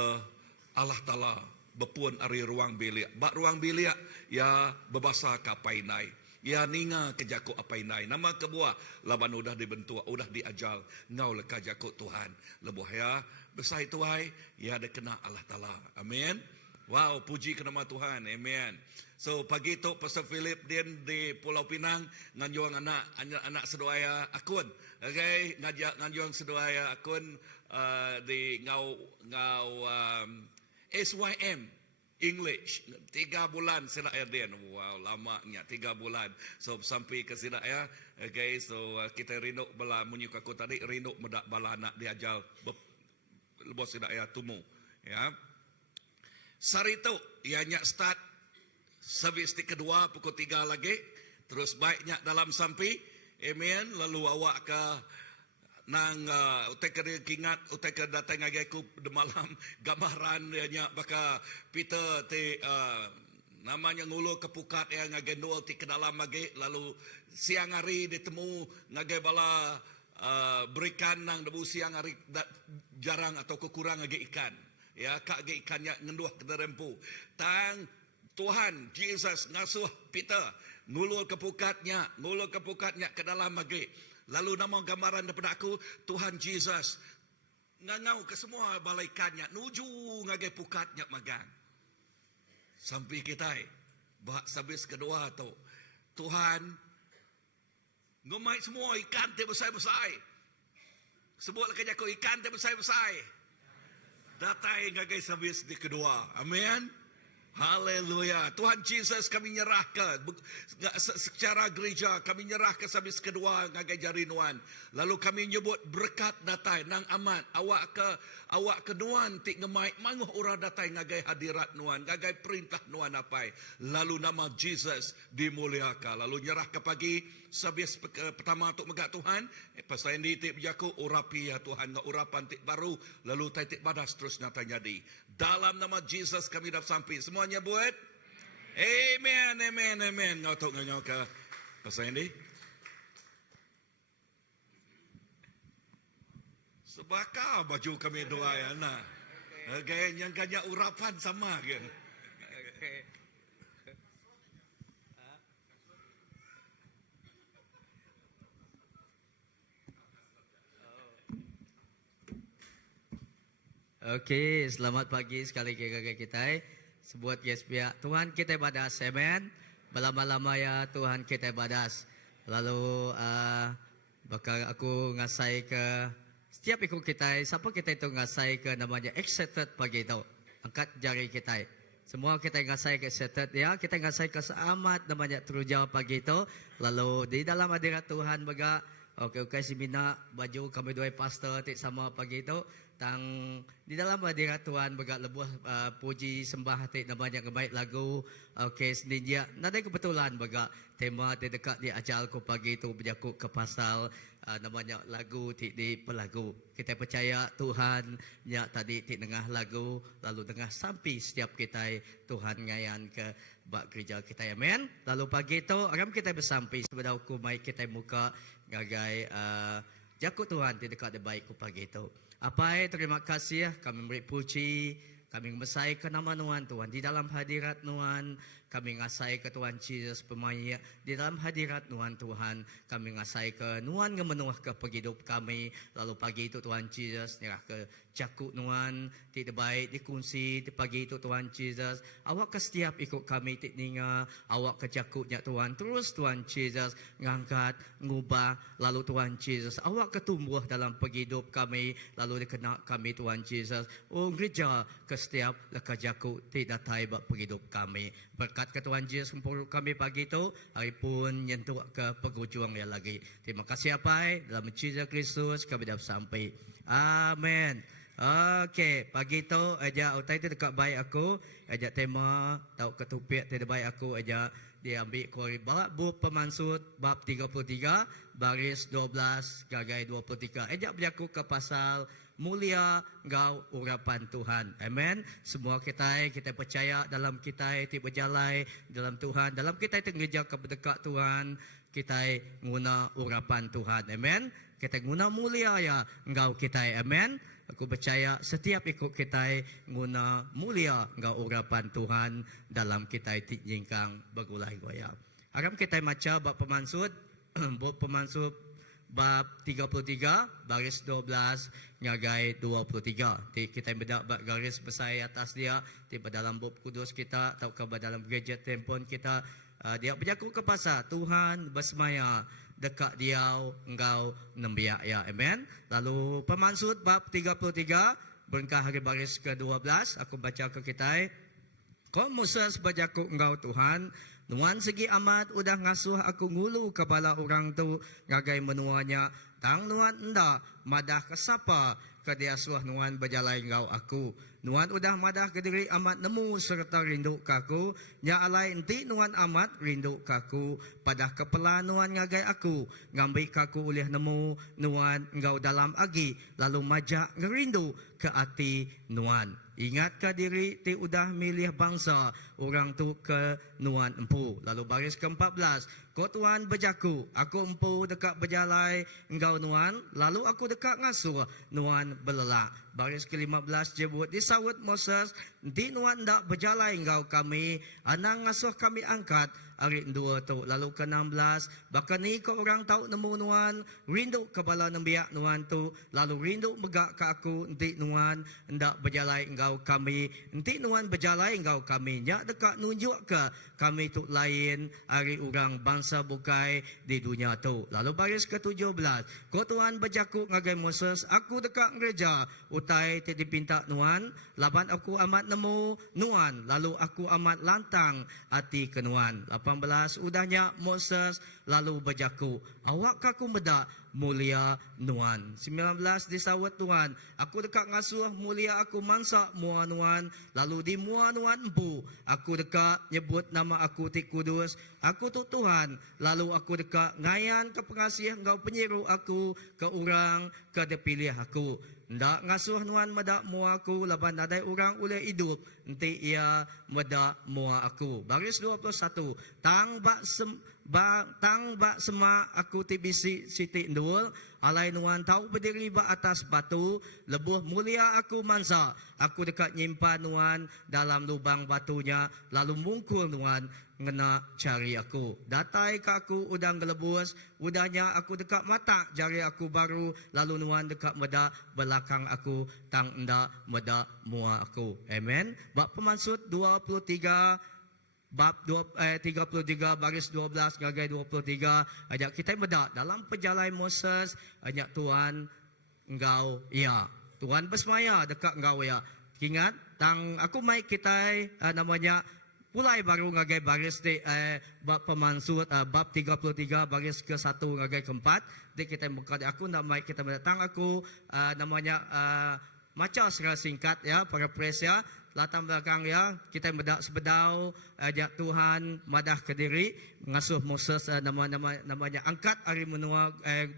Allah Taala berpuan dari ruang bilik bak ruang bilik ya berbahasa kapainai. Ya ninga kejakuk apa inai. Nama kebuah laban udah dibentuk, udah diajal. Ngau leka jakuk Tuhan. Lebuh ya. Besar itu hai. Ya ada kena Allah Ta'ala. Amin. Wow, puji ke nama Tuhan. Amin. So pagi tu Pastor Philip dia di Pulau Pinang. Nganjuang anak sedoaya akun. Okay. Nganjuang sedoaya akun di ngau SYM. English 3 bulan sila Erden. Wow, lamanya 3 bulan. So sampai ke sila ya. Okay, so kita rindu bala munyuk aku tadi rindu medak bala anak diajal bos sila ya tumu. Ya. Sari tu ia nyak start servis di kedua pukul 3 lagi. Terus baiknya dalam sampai. Amen. Lalu awak ke nang utai ke kingat utai ke datang lagi aku de malam gambaran dia nya baka Peter ti namanya ngulu ke pukat yang ngagendol ti ke dalam lagi lalu siang hari ditemu ngagai bala berikan nang debu siang hari jarang atau kekurang lagi ikan ya kak ge ikannya ngenduh ke derempu tang Tuhan Jesus ngasuh Peter ngulu ke pukatnya ke dalam lagi. Lalu nama gambaran daripada aku, Tuhan Jesus ngangau ke semua balaikannya, nuju ngagai pukatnya magang. Sampai kita, bahak sabis kedua tu, Tuhan ngomai semua ikan te besar-besar. Sebut lagi aku ikan te besar-besar. Datai ngagai sabis di kedua. Amin. Haleluya. Tuhan Yesus kami nyerahkan secara gereja, kami nyerahkan habis kedua ngagai jari nuan. Lalu kami nyebut berkat datai nang amat awak ke nuan ti ngemai manguh ura datai ngagai hadirat nuan, ngagai perintah nuan apai. Lalu nama Yesus dimuliakan. Lalu nyerah ke pagi habis pertama untuk megak Tuhan. Pasal ini ti berjaku urapi ya Tuhan, urapan ti baru. Lalu tai badas terus nyata jadi. Dalam nama Yesus kami dah sampai. Semuanya buat. Amen, amen, amen. Ngotok nyoka. Pasal ini. Sebaka baju kami doa ya nah. Okay. Yang kanya urapan sama kan. Okay. Okey, selamat pagi sekali kakak kita. Sebuat guys pihak Tuhan kita badas, amen. Belama-lama ya Tuhan kita badas. Lalu bakal aku ngasai ke setiap ikut kita, siapa kita itu ngasai ke namanya excited pagi itu. Angkat jari kita. Semua kita ngasai ke excited ya, kita ngasai ke selamat namanya teruja pagi itu. Lalu di dalam hadirat Tuhan baga okey si bina baju kami dua pastor tik sama pagi itu. Tang di dalam hadirat Tuhan baga lebuh puji sembah tik namanya kebaik lagu. Okey seninja nada kebetulan baga tema dekat di ajalku pagi itu berjaku ke pasal namanya lagu tik di pelagu. Kita percaya Tuhan nya tadi tik tengah lagu lalu tengah sampai setiap kita Tuhan ngayan ke bak gereja kita, amen. Lalu pagi itu agam kita bersampai sebenarnya aku mai kita muka gagai jakut Tuhan di dekat baikku pagi itu. Apa terima kasih kami beri puji, kami mesai ke nama Tuhan di dalam hadirat Tuhan, kami ngasai ke Tuhan Yesus pemain di dalam hadirat Tuhan, kami ngasai ke Tuhan ngemenuh ke hidup kami. Lalu pagi itu Tuhan Yesus nyerah ke jakut Tuhan tidak baik dikunci di pagi itu Tuhan Yesus awak ke setiap ikut kami tik ninga awak ke jakutnya Tuhan terus Tuhan Yesus ngangkat ngubah lalu Tuhan Yesus awak ketumbuh dalam hidup kami lalu dikena kami Tuhan Yesus gereja ke setiap leka jakut tidak taibak hidup kami berkat ke Tuhan Yesus untuk kami pagi itu hari pun nyentuh ke penghujung ya lagi. Terima kasih apa dalam Yesus Kristus kami dah sampai. Amin. Okey, pagi tu aja utai tu dekat baik aku, aja tema tahu ketupiak tidak baik aku aja dia ambil kuari bab pemansut bab 33 baris 12 gagai 23. Aja berlaku ke pasal mulia engkau urapan Tuhan. Amen. Semua kita percaya dalam kita berjalan dalam Tuhan, dalam kita gereja keberdekat Tuhan, kita guna urapan Tuhan. Amen. Kita guna mulia ya engkau kita. Amen. Aku percaya setiap ikut kita guna mulia engkau urapan Tuhan dalam kita jingkang begulai goya. Agam kita baca bab pemansut bab 33 baris 12 ngagai 23. Kita bedak bab garis besar atas dia tiba dalam bab kudus kita atau ke dalam gereja tempon kita dia berjaku ke pasal Tuhan bersemaya dekat dia engkau nembiak ya, amen. Lalu pemansut bab 33 berengkah hari baris ke-12 aku baca ke kita. Kau Moses berjaku engkau Tuhan Nuan segi amat udah ngasuh aku ngulu kepala orang tu ngagai menuanya tang nuan enda madah ke siapa ke dia suah nuan berjalan engkau aku nuan udah madah ke diri amat nemu serta rindu kaku nya alai enti nuan amat rindu kaku padah kepala nuan ngagai aku ngambil kaku oleh nemu nuan engkau dalam agi lalu majak ngerindu ke hati nuan. Ingat ke diri ti udah milih bangsa orang tu ke nuan empu. Lalu baris ke-14. Kau Tuhan berjaku, aku empu dekat berjalai engkau nuan, lalu aku dekat ngasuh nuan belelak. Baris ke-15 jebut disawut Moses, di nuan dak berjalai engkau kami, anang ngasuh kami angkat hari dua tu. Lalu ke-16, bahkan ni kau orang tahu nemu nuan, rindu kepala nembiak nuan tu, lalu rindu megak ke aku, di nuan ndak berjalai engkau kami, enti nuan berjalai engkau kami, nyak dekat nunjuk ke kami tu lain hari orang bangsa bangsa bukai di dunia tu. Lalu baris ke-17. Ko Tuhan berjakuk ngagai Moses, aku dekat gereja, utai ti dipinta nuan, laban aku amat nemu nuan, lalu aku amat lantang hati ke nuan. 18. Udahnya Moses lalu berjakuk, awak kaku medak mulia nuan. 19. Disawat Tuhan, aku dekat ngasuh mulia aku mansa mua nuan, lalu di mua nuan empu, aku dekat nyebut nama aku ti kudus, aku tu Tuhan, lalu aku dekat ngayan ke pengasih engkau penyiru aku ke orang ke depilih aku. Ndak ngasuh nuan medak mua aku, laban adai orang ule hidup, nanti ia medak mua aku. Baris 21. Tang bak sema aku tibisi siti ndul, alai nuan tau berdiri ba atas batu, lebuh mulia aku mansa, aku dekat nyimpan nuan dalam lubang batunya, lalu mungkul nuan ngena cari aku. Datai ke aku udang gelebus, udahnya aku dekat mata jari aku baru, lalu nuan dekat medak belakang aku, tang ndak medak mua aku. Amen. Bab Pemansut 23 bab 33 baris 12 ngagai 23, ajak kita medak dalam perjalanan Moses, ajak Tuhan engkau ya. Tuhan bersemaya dekat engkau ya. Ingat tang aku mai kita namanya mulai baru ngagai baris di bab Pemansut bab 33 baris ke-1 ngagai ke-4. Di kita buka aku nak mai kita mendatang aku namanya macam secara singkat ya para pres ya. Latar belakang ya, kita medak sebedau ajak Tuhan madah ke diri mengasuh Moses namanya angkat hari menua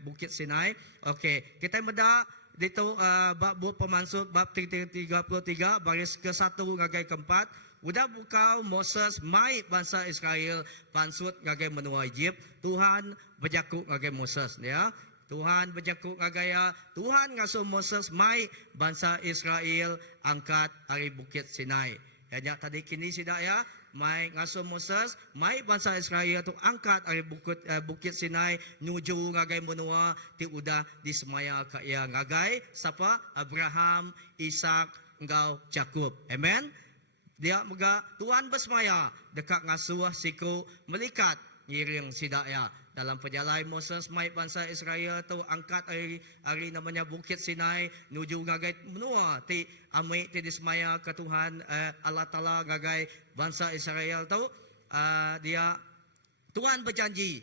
Bukit Sinai. Okey, kita medak di tu bab Pemansut bab 33 baris ke-1 ngagai ke-4. Udah bukau Moses mai bangsa Israel pansut ngagai menua Egypt. Tuhan berjakuk ngagai Moses ya. Tuhan berjakuk ngagaya, Tuhan ngasuh Moses mai bangsa Israel angkat hari Bukit Sinai. Ya tadi kini sidak ya, mai ngasuh Moses, mai bangsa Israel tu angkat hari Bukit Sinai nuju ngagai menua ti udah disemaya ka ia ngagai siapa? Abraham, Ishak, engkau Yakub. Amen. Dia mega Tuhan bersemaya dekat ngasuh siku melikat ngiring sidak ya. Dalam perjalanan Moses mai bangsa Israel tu angkat hari namanya Bukit Sinai nuju ngagai menua ti amai ti dismaya ke Tuhan Allah Taala ngagai bangsa Israel tu dia Tuhan berjanji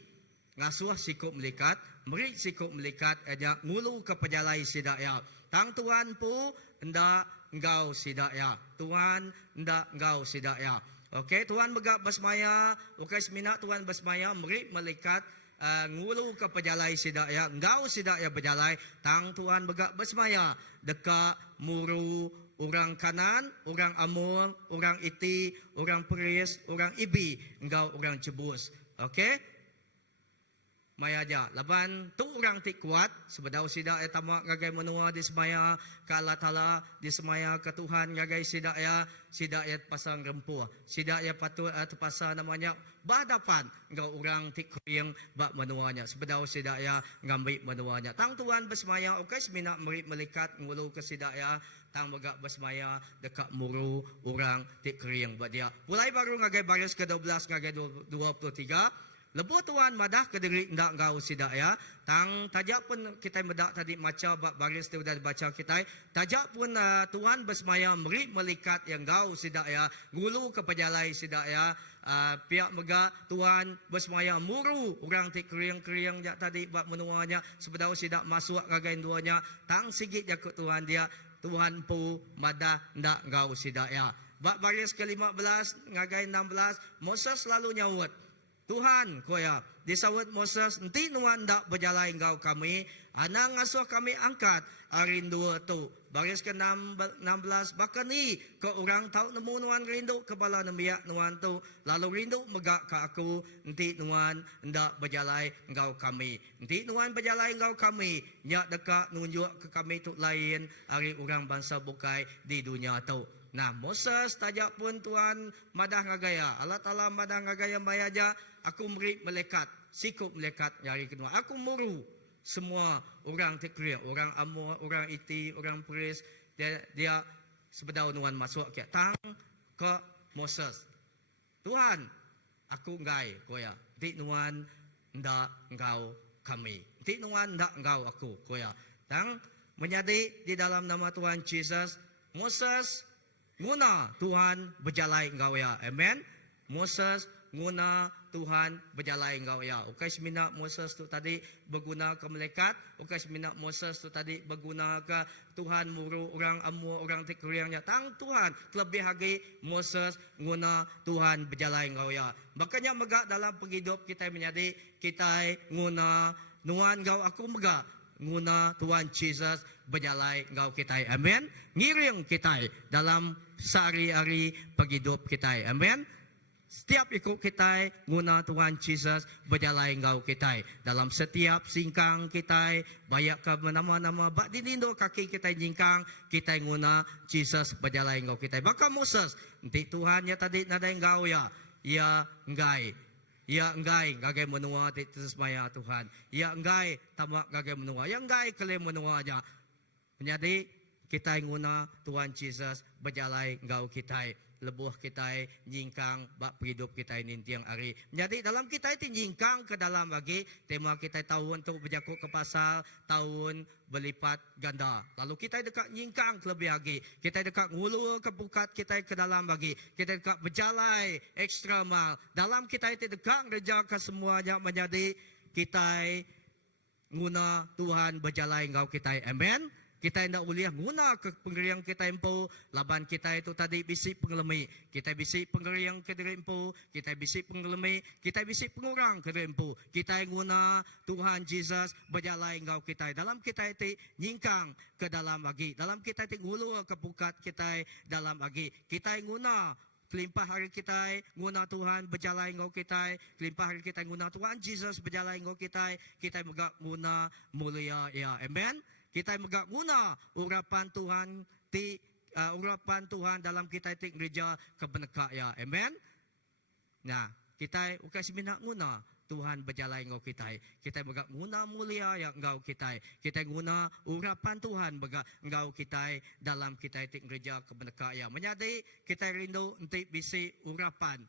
ngasuh sikuk melikat meri sikuk melikat aja ngulu ke perjalanan sidak ya. Tang Tuhan pu ndak engkau sidak ya. Tuhan ndak engkau sidak ya. Okey, Tuhan megak bersemaya, okey semina Tuhan bersemaya meri melikat ngulu ke perjalanan sidak ya, engkau sidak ya berjalan, tang Tuhan begak bersemaya dekat muru orang Kanan, orang Amor, orang Iti, orang Peris, orang Ibi, engkau orang Jebus. Okey? Maya aja, laban tu orang tik kuat, sebedau sidak ya tamak ngagai menua di semaya ke Allah Ta'ala, di semaya ke Tuhan ngagai sidak ya pasang rempuh, sidak ya patut terpasang namanya berhadapan engkau orang tik yang bak menuanya, sebedau sidak ya ngambil menuanya. Tang Tuhan bersemaya, okey semina merik melikat ngulu ke sidak ya, tang begak bersemaya dekat muru orang tik kering buat dia. Mulai baru ngagai baris ke-12 ngagai 23. Lebuh Tuhan madah ke diri ndak engkau sidak ya. Tang tajak pun kita medak tadi macam baris tu dah baca kita. Tajak pun Tuhan bersemaya meri melikat yang engkau sidak ya. Ngulu ke perjalanan sidak ya. Pihak mega Tuhan bersemaya muru orang tik keriang-keriang jak tadi bab menuanya sebedau sidak masuk ngagai duanya. Tang sigit jakut Tuhan dia. Tuhan pu madah ndak engkau sidak ya. Bab baris ke-15 ngagai 16 Moses selalu nyawut. Tuhan koya disawat Moses nanti nuan dak berjalan engkau kami ana ngasuh kami angkat arin dua tu baris ke-16 bahkan ni ke orang tahu nemu nuan rindu kepala nemiak nuan tu lalu rindu megak ke aku nanti nuan ndak berjalan engkau kami nanti nuan berjalan engkau kami nyak dekat nunjuk ke kami tu lain hari orang bangsa bukai di dunia tu. Nah Moses tajak pun Tuhan madah ngagaya Allah Ta'ala madah ngagaya bayaja aku meri melekat sikup melekat hari kedua aku muru semua orang Tikri orang Amor orang Iti orang Peris dia sebedau nuan masuk ke tang ke Moses Tuhan aku ngai koya ti nuan nda engkau kami. Ti nuan nda engkau aku kuya. Tang menjadi di dalam nama Tuhan Yesus, Moses nguna Tuhan berjalai engkau ya. Amen. Moses nguna Tuhan berjalai engkau ya. Ukai semina Moses tu tadi berguna ke malaikat. Ukai semina Moses tu tadi berguna ke Tuhan muru orang amu orang tikriangnya. Tang Tuhan terlebih lagi Moses nguna Tuhan berjalai engkau ya. Makanya megak dalam penghidup kita menjadi kita nguna nuan engkau aku megak nguna Tuhan Yesus berjalai engkau kita. Amen. Ngiring kita dalam sehari-hari penghidup kita. Amen. Setiap ikut kita guna Tuhan Yesus berjalan engkau kita. Dalam setiap singkang kita banyak ke nama-nama bak dinindo kaki kita jingkang kita guna Yesus berjalan engkau kita. Maka Moses nanti Tuhan ya tadi nada engkau ya. Ya enggai. Ya enggai gagai menua ti semaya Tuhan. Ya enggai tamak gagai menua. Ya enggai kele menua aja. Menjadi kita guna Tuhan Yesus berjalan engkau kita. Lebuh kita jingkang bak hidup kita ini tiang hari. Jadi dalam kita itu jingkang ke dalam bagi tema kita tahun untuk berjakuk ke pasal tahun berlipat ganda. Lalu kita dekat jingkang lebih lagi. Kita dekat ngulu ke pukat kita ke dalam bagi. Kita dekat berjalai ekstra mal. Dalam kita itu dekat reja ke semuanya menjadi kita guna Tuhan berjalai engkau kita. Amen. Kita hendak uliah guna ke penggeriang kita empu. Laban kita itu tadi bisik pengelemi. Kita bisik penggeriang ke diri empu. Kita bisik pengelemi. Kita bisik pengurang ke diri empu. Kita guna Tuhan Yesus berjalan engkau kita. Dalam kita itu nyingkang ke dalam bagi. Dalam kita itu ngulu ke pukat kita dalam bagi. Kita guna kelimpah hari kita guna Tuhan berjalan engkau kita. Kelimpah hari kita guna Tuhan Yesus berjalan engkau kita. Kita megak guna mulia ya. Amen. Kita megak guna urapan Tuhan urapan Tuhan dalam kita itu gereja kebeneka ya. Amen. Nah, kita ukai semina guna Tuhan berjalan engkau kita. Kita megak guna mulia ya engkau kita. Kita guna urapan Tuhan megak engkau kita dalam kita itu gereja kebeneka ya. Menjadi kita rindu untuk bisi urapan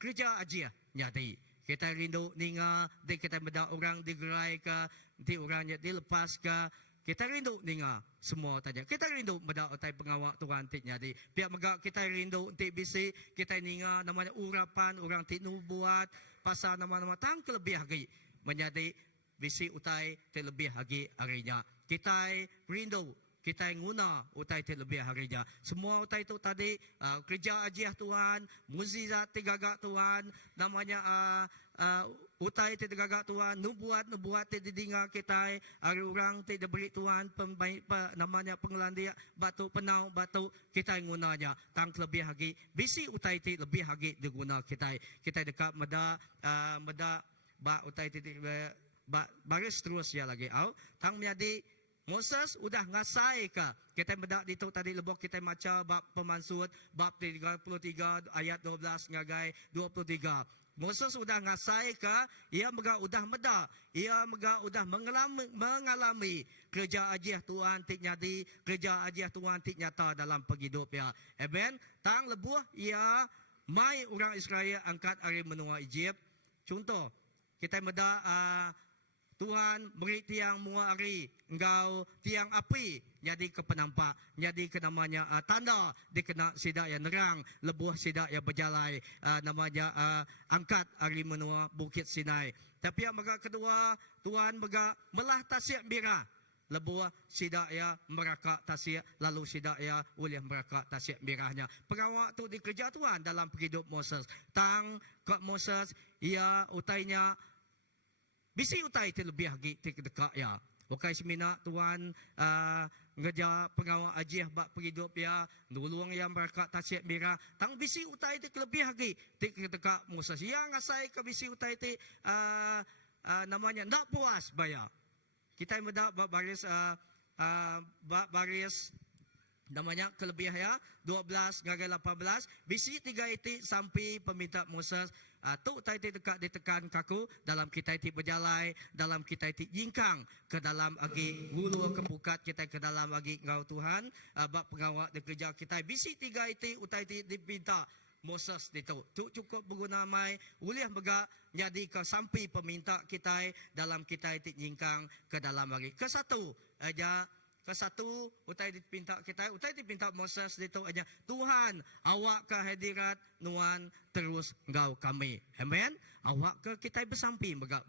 gereja aja nyadi. Kita rindu ninga di kita beda orang digerai ke di orangnya dilepas ke. Kita rindu ninga semua tanya. Kita rindu beda otai pengawak Tuhan tik nyadi. Pihak megak kita rindu untuk bisi kita ninga namanya urapan orang tik nubuat pasal nama-nama tang kelebih lagi menjadi bisi utai terlebih lagi harinya. Kita rindu kita guna utai terlebih harinya. Semua utai itu tadi kerja ajiah Tuhan, mukjizat tigagak Tuhan, namanya utai tigagak Tuhan, nubuat didengar kita, hari orang tidak beri Tuhan namanya pengelandia batu penau batu kita gunanya tang lebih lagi. Bisi utai itu lebih lagi diguna kita. Kita dekat meda ba utai itu baris terus ya lagi. Tang menjadi Moses udah ngasai ke kita bedak itu tadi lebok kita baca bab pemansut bab 33 ayat 12 ngagai 23. Moses udah ngasai ke ia mega udah meda ia mega udah mengalami kerja ajiah Tuhan tik nyadi kerja ajiah Tuhan tik nyata dalam penghidup ya. Amen. Tang lebuh ia mai orang Israel angkat hari menua Egypt. Contoh kita meda Tuhan beri tiang mua hari engkau tiang api jadi ke penampak jadi ke namanya tanda dikena sidak yang nerang lebuh sidak yang berjalai namanya angkat hari menua Bukit Sinai. Tapi yang mega kedua Tuhan mega melah tasik bira lebuh sidak ya merakak tasik lalu sidak ya oleh merakak tasik birahnya. Pengawak tu dikerja Tuhan dalam hidup Moses. Tang ke Moses ia utainya bisi utai terlebih lagi dekat ya. Wakai semina Tuhan ngeja pengawal ajiah bak penghidup ya. Nuluang yang mereka tasik merah. Tang bisi utai terlebih lagi dekat Moses. Yang ngasai ke bisi utai itu namanya ndak puas bayar. Kita mendak baris baris namanya kelebihan ya 12 ngagai 18 bisi 3 itu sampai peminta Moses tu taiti dekat ditekan kaku dalam kita itu berjalai dalam kita itu jingkang ke dalam agi gulu kepukat kita ke dalam agi engkau Tuhan bab pengawal di kerja kita bisi 3 itu utai itu dipinta Moses dito. Tu cukup berguna mai uliah mega jadi ke sampai peminta kita dalam kita nyingkang ke dalam lagi. Kesatu utai dipinta kita, utai dipinta Moses dito aja. Tuhan, awak ke hadirat nuan terus engkau kami. Amen. Awak ke kita bersampi mega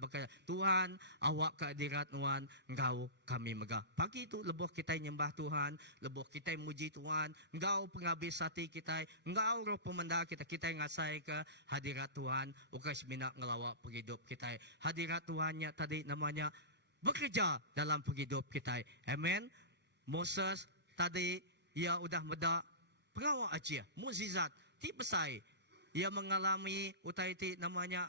Tuhan, awak ke hadirat nuan engkau kami mega. Pagi itu lebuh kita nyembah Tuhan, lebuh kita muji Tuhan, engkau penghabis hati kita, engkau roh pemenda kita ngasai ke hadirat Tuhan, ukai semina ngelawak penghidup kita. Hadirat Tuhannya tadi namanya bekerja dalam penghidup kita. Amen. Moses tadi ia udah meda pengawal aja mukjizat ti besai ia mengalami utai ti namanya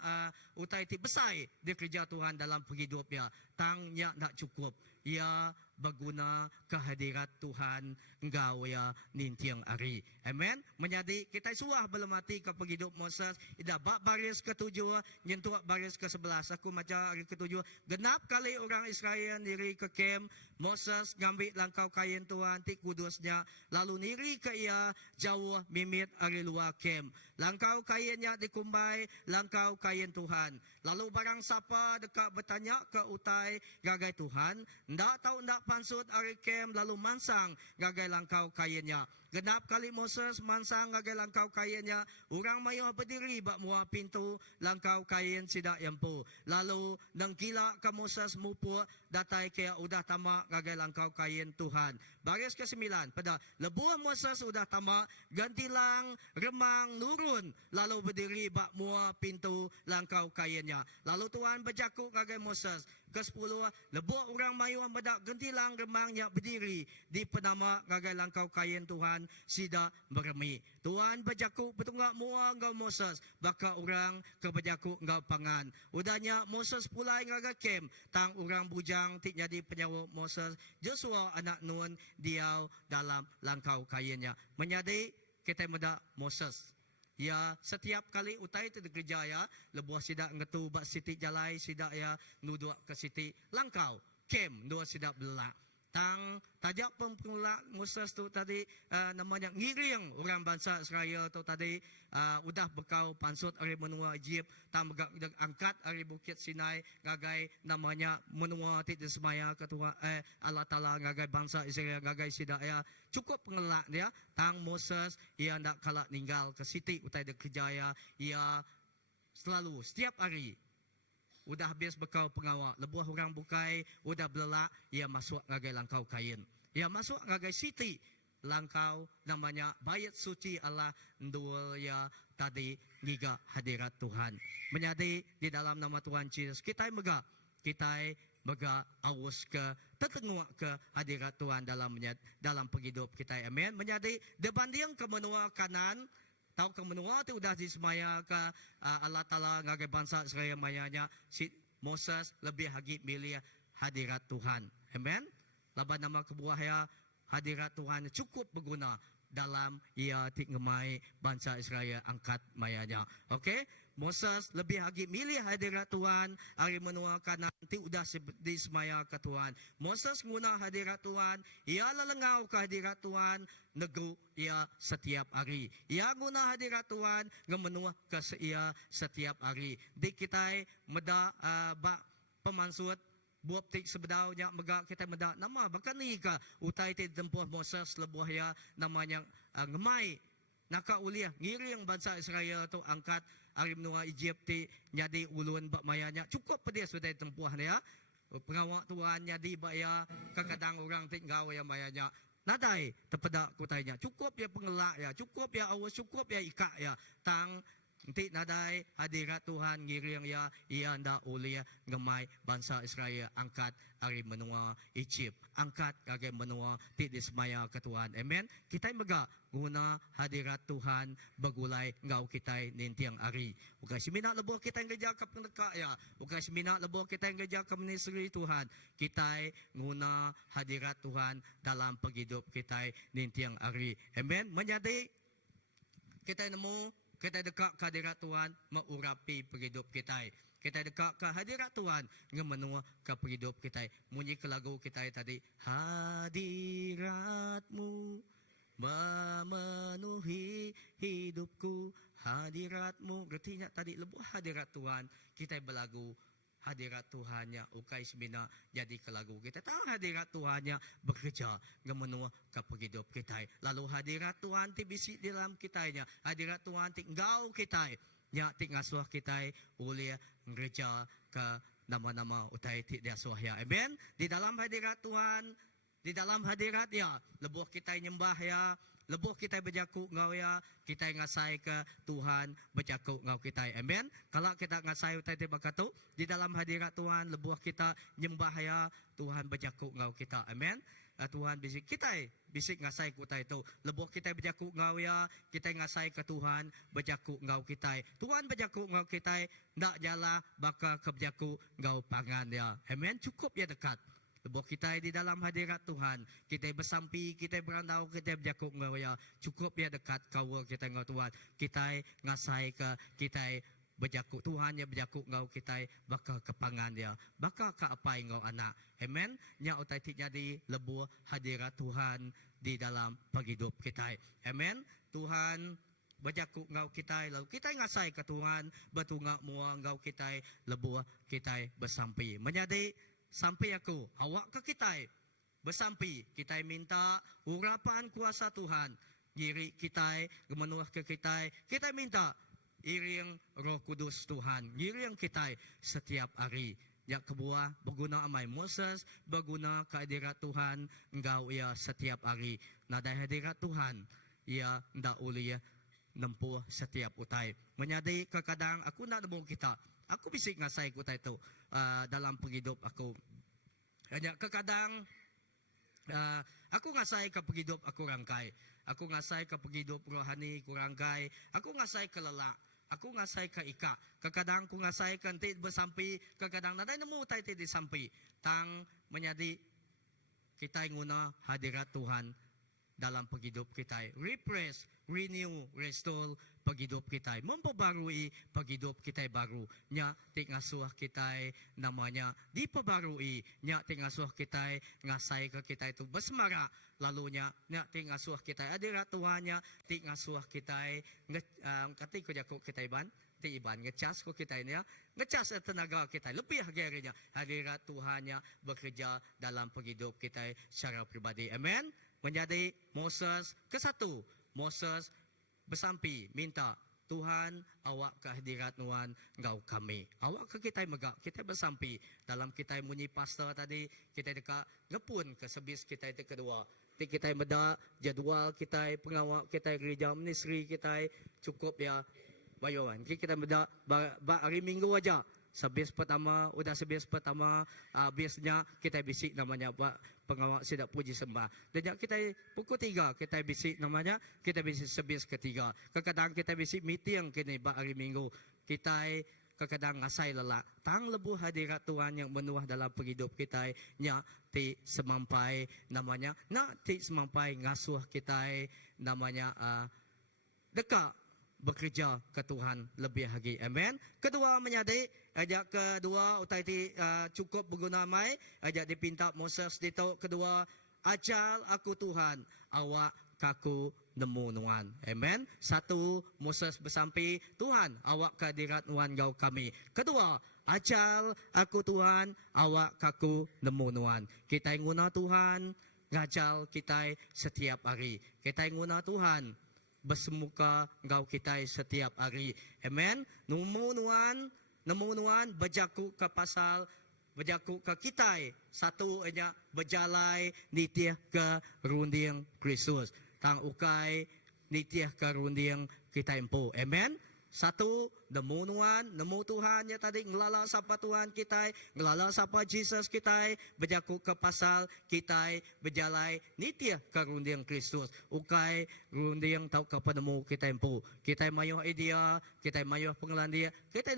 utai ti besai di kerja Tuhan dalam penghidup ya tangnya tak cukup ia berguna kehadirat Tuhan engkau ya nintiang ari. Amen. Menjadi kita suah belum mati ke penghidup Moses ida bak baris ke-7 nyentuh baris ke-11 aku maca hari ke-7 genap kali orang Israel diri ke kem Moses ngambil langkau kain Tuhan ti kudusnya lalu niri ke ia jauh mimit ari luar kem langkau kainnya dikumbai langkau kain Tuhan lalu barang siapa dekat bertanya ke utai gagai Tuhan ndak tahu ndak pansut ari kem lalu mansang gagai langkau kainnya. Genap kali Moses mansang gagai langkau kainnya. Orang mayuh berdiri bak mua pintu langkau kain sidak yampu. Lalu nengkila ke Moses mupuk datai kaya udah tamak gagai langkau kain Tuhan. Baris ke-9 pada lebuh Moses udah tamak gantilang remang nurun lalu berdiri bak mua pintu langkau kainnya. Lalu Tuhan berjakuk gagai Moses. Ke-10 lebuh orang mayuh bedak gantilang remangnya berdiri di penama gagai langkau kain Tuhan sida beremi. Tuhan berjakuk betungak mua engkau Moses baka orang ke berjakuk engkau pangan. Udahnya Moses pulai ngaga kem tang orang bujang tik jadi penyawa Moses Joshua anak Nun diau dalam langkau kainnya. Menjadi kita meda Moses. Ya setiap kali utai itu dikerja ya lebuah sidak ngetu bak siti jalai sidak ya nuduk ke siti langkau kem dua sidak belak tang tajak pemulak Moses tu tadi namanya ngiring orang bangsa Israel tu tadi udah bekau pansut ari menua Egypt tam angkat ari bukit Sinai gagai namanya menua ti semaya ketua Allah Taala gagai bangsa Israel gagai sidaya cukup pengelak dia tang Moses ia ndak kalah ninggal ke siti utai de kerjaya ia selalu setiap hari udah habis bekau pengawal lebuah orang bukai udah belelak ia masuk ngagai langkau kain ia masuk ngagai siti langkau namanya bayat suci Allah ndul ya tadi giga hadirat Tuhan menjadi di dalam nama Tuhan Yesus kita mega awus ke tertengok ke hadirat Tuhan dalam penghidup kita amin menjadi dibanding ke menua kanan tahu ke menua tu udah disemaya ke Allah Ta'ala ngagai bangsa Israel mayanya si Moses lebih lagi milih hadirat Tuhan. Amen. Laban nama kebuah ya hadirat Tuhan cukup berguna dalam ia tinggemai bangsa Israel angkat mayanya. Okey. Moses lebih lagi milih hadirat Tuhan hari menua kanan nanti udah disemaya ke Tuhan. Moses guna hadirat Tuhan, ia lelengau ke hadirat Tuhan, negu ia setiap hari. Ia guna hadirat Tuhan, ngemenua ke ia setiap hari. Di kita meda bak pemansut buat tik sebedaunya mega kita meda nama bahkan ni ke utai ti tempuh Moses lebuh ya namanya ngemai naka uliah ngiring bangsa Israel tu angkat ari menua Egypt ti jadi ulun bak mayanya cukup pedih sudah tempuh ya pengawak Tuhan jadi bak ya kadang orang tik gawe ya mayanya nadai tepedak kutainya cukup ya pengelak ya cukup ya awas cukup ya ika ya tang nanti nadai hadirat Tuhan ngiring ya ia nda uliah ngemai bangsa Israel angkat ari menua Egypt angkat kage menua ti disemaya ke Tuhan amen kita mega guna hadirat Tuhan begulai ngau kita nintiang ari bukan semina lebuh kita ngeja ke pendeka ya bukan semina lebuh kita ngeja ke ministry Tuhan kita guna hadirat Tuhan dalam penghidup kita nintiang ari amen menjadi kita nemu kita dekat ke hadirat Tuhan mengurapi penghidup kita. Kita dekat ke hadirat Tuhan ngemenua ke penghidup kita. Munyi ke lagu kita tadi. Hadiratmu memenuhi hidupku. hadirat-Mu. Gertinya tadi lebuh hadirat Tuhan, kita berlagu hadirat Tuhannya ukai semina jadi ke lagu kita tahu hadirat Tuhannya bekerja ngemenua ke hidup kita. Lalu hadirat Tuhan ti bisi dalam kitanya, hadirat Tuhan ti ngau kita nya ti ngasuh kita oleh gereja ke nama-nama utai ti dia suah ya. Amen. Di dalam hadirat Tuhan, di dalam hadirat ya, lebuh kita nyembah ya, lebuh kita berjaku ngau ya, kita ngasai ke Tuhan berjaku ngau kita. Amen. Kalau kita ngasai utai ti bakatu di dalam hadirat Tuhan, lebuh kita nyembah ya, Tuhan berjaku ngau kita. Amen. Tuhan bisik kita bisik ngasai kita itu lebuh kita berjaku ngau ya, kita ngasai ke Tuhan berjaku ngau kita. Tuhan berjaku ngau kita ndak jala baka ke berjaku ngau pangan ya. Amen. Cukup ya dekat. Lebuh kita di dalam hadirat Tuhan, kita bersampi, kita berandau, kita berjaku ngau ya. Cukup ya dekat kau kita ngau Tuhan. Kita ngasai ke kita berjaku Tuhan ya berjaku ngau kita baka kepangan dia, baka ke apa ngau anak. Amen. Nya utai ti jadi lebuh hadirat Tuhan di dalam penghidup kita. Amen. Tuhan berjaku ngau kita, lalu kita ngasai ke Tuhan bertunggak mua ngau kita, lebuh kita bersampi. Menjadi sampai aku awak ke kita bersampi, kita minta urapan kuasa Tuhan diri kita gemenuh ke kita minta iring Roh Kudus Tuhan iring kita setiap hari. Yang kedua berguna amai Moses berguna kehadirat Tuhan engkau ya setiap hari. Nada hadirat Tuhan ia ndak uli nempuh setiap utai. Menjadi kadang aku nak nemu kita, aku bisik ngasai kita itu dalam penghidup aku. Hanya kadang aku ngasai ke penghidup aku rangkai. Aku ngasai ke penghidup rohani ku rangkai. Aku ngasai ke lelak. Aku ngasai ke ika. Kadang aku ngasai ke nanti bersampi. Kadang nadai nemu utai ti disampi. Tang menjadi kita nguna hadirat Tuhan dalam penghidup kita. Refresh, renew, restore penghidup kita. Memperbarui penghidup kita baru. Nya tik ngasuh kita namanya diperbarui. Nya tik ngasuh kita ngasai ke kita itu bersemara. Lalunya nya tik ngasuh kita hadirat Tuhannya. Tik ngasuh kita kati ko jako kita iban. Ti iban ngecas ko kita ini ya. Ngecas tenaga kita lebih harinya. Hadirat Tuhannya bekerja dalam penghidup kita secara pribadi. Amen. Menjadi Moses ke-1. Moses bersampi minta Tuhan awak kehadirat Tuhan engkau kami. Awak ke kita megak, kita bersampi dalam kita munyi pastor tadi, kita dekat ngepun ke sebis kita itu kedua. Kita meda jadual kita pengawak kita gereja ministry kita cukup ya bayaran. Kita meda hari Minggu aja. Sebis pertama, udah sebis pertama, habisnya kita bisik namanya pengawal sedap puji sembah. Dan kita pukul 3 kita bisik namanya, kita bisik sebis ketiga. Kadang kita bisik meeting kini hari Minggu. Kita kadang ngasai lelak. Tang lebuh hadirat Tuhan yang menuah dalam penghidup kita. Nya ti semampai namanya. Nak ti semampai ngasuh kita namanya dekat bekerja ke Tuhan lebih lagi. Amen. Kedua menyadari ajak kedua utai ti cukup berguna mai ajak dipinta Moses dito kedua ajal aku Tuhan awak kaku nemu nuan. Amen. 1 Moses bersampi Tuhan awak kehadirat nuan gau kami. Kedua ajal aku Tuhan awak kaku nemu nuan. Kita nguna Tuhan ngajal kita setiap hari. Kita nguna Tuhan bersemuka engkau kita setiap hari. Amen. Nemu nuan berjaku ke pasal berjaku ke kita. 1 aja berjalai nitiah ke runding Kristus. Tang ukai nitiah ke runding kita empu. Amen. 1 nemu Tuhan ya tadi ngelala sapa Tuhan kita, ngelala sapa Jesus kita, berjaku ke pasal kita, berjalai nitia ke runding Kristus. Ukai runding tau ke penemu kita empu. Kita mayuh idea, kita mayuh pengelan dia, kita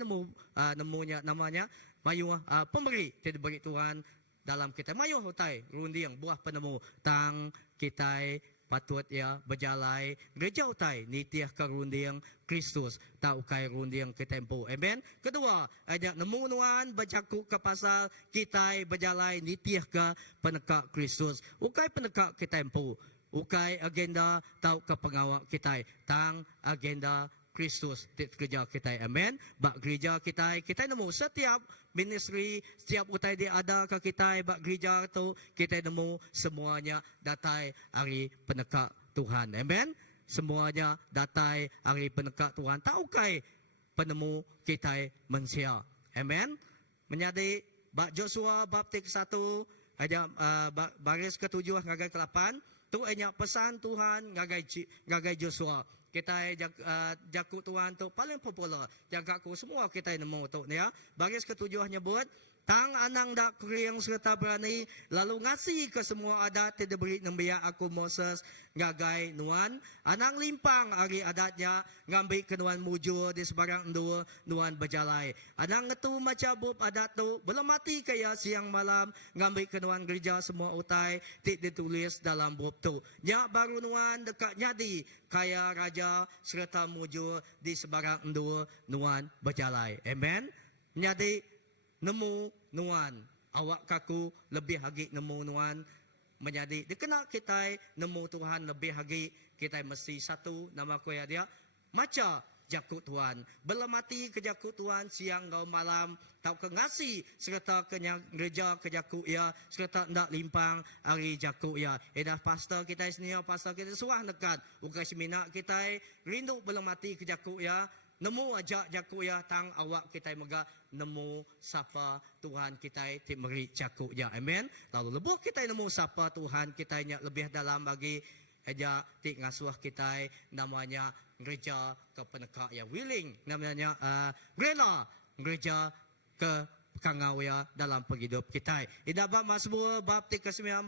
nemunya namanya mayuh pemberi tidak beri Tuhan dalam kita mayuh utai runding buah penemu tang kita patut ya berjalai gereja utai nitiah ke runding Kristus tau kai runding ke tempo. Amen. Kedua ajak nemu nuan berjaku ke pasal kita berjalai nitiah ke penekak Kristus. Ukai penekak ke tempo. Ukai agenda tau ke pengawak kita. Tang agenda Kristus di gereja kita. Amen. Bak gereja kita nemu setiap ministry, setiap utai dia ada ke kita, bak gereja tu kita nemu semuanya datai hari penekak Tuhan. Amen. Semuanya datai hari penekak Tuhan. Taukai penemu kita manusia. Amen. Menjadi bak Joshua bab 1 ada baris ke-7 ngagai ke-8 tu hanya pesan Tuhan ngagai Joshua. Kita jaku Tuhan tu paling popular. Jagaku semua kita nemu tu ya. Baris ke-7 nyebut tang anang dak kriang serta berani lalu ngasih ke semua adat tidak beri nembia aku Moses ngagai nuan anang limpang hari adatnya ngambil ke nuan mujur di sebarang dua nuan berjalai anang ngetu macam bub adat tu belum mati kaya siang malam ngambil ke nuan gereja semua utai tik ditulis dalam bub tu nya baru nuan dekat nyadi kaya raja serta mujur di sebarang dua nuan berjalai. Amen. Nyadi nemu nuan awak kaku lebih lagi nemu nuan menjadi dikenal kita nemu Tuhan lebih lagi kita mesti satu nama kuya dia maca jakut Tuhan belum mati ke jakut Tuhan siang gau malam tau ke ngasih serta ke gereja ke jakut ya serta ndak limpang hari jakut ya dah pastor kita sini pastor kita suah dekat ukai semina kita rindu belum mati ke jakut ya nemu aja jaku ya tang awak kita mega nemu sapa Tuhan kita ti meri jaku ya. Amen. Lalu lebuh kita nemu sapa Tuhan kita nya lebih dalam bagi aja ti ngasuh kita namanya gereja ke peneka ya willing namanya rela gereja ke kangau ya dalam penghidup kita. Ida bab Mazmur bab ke-19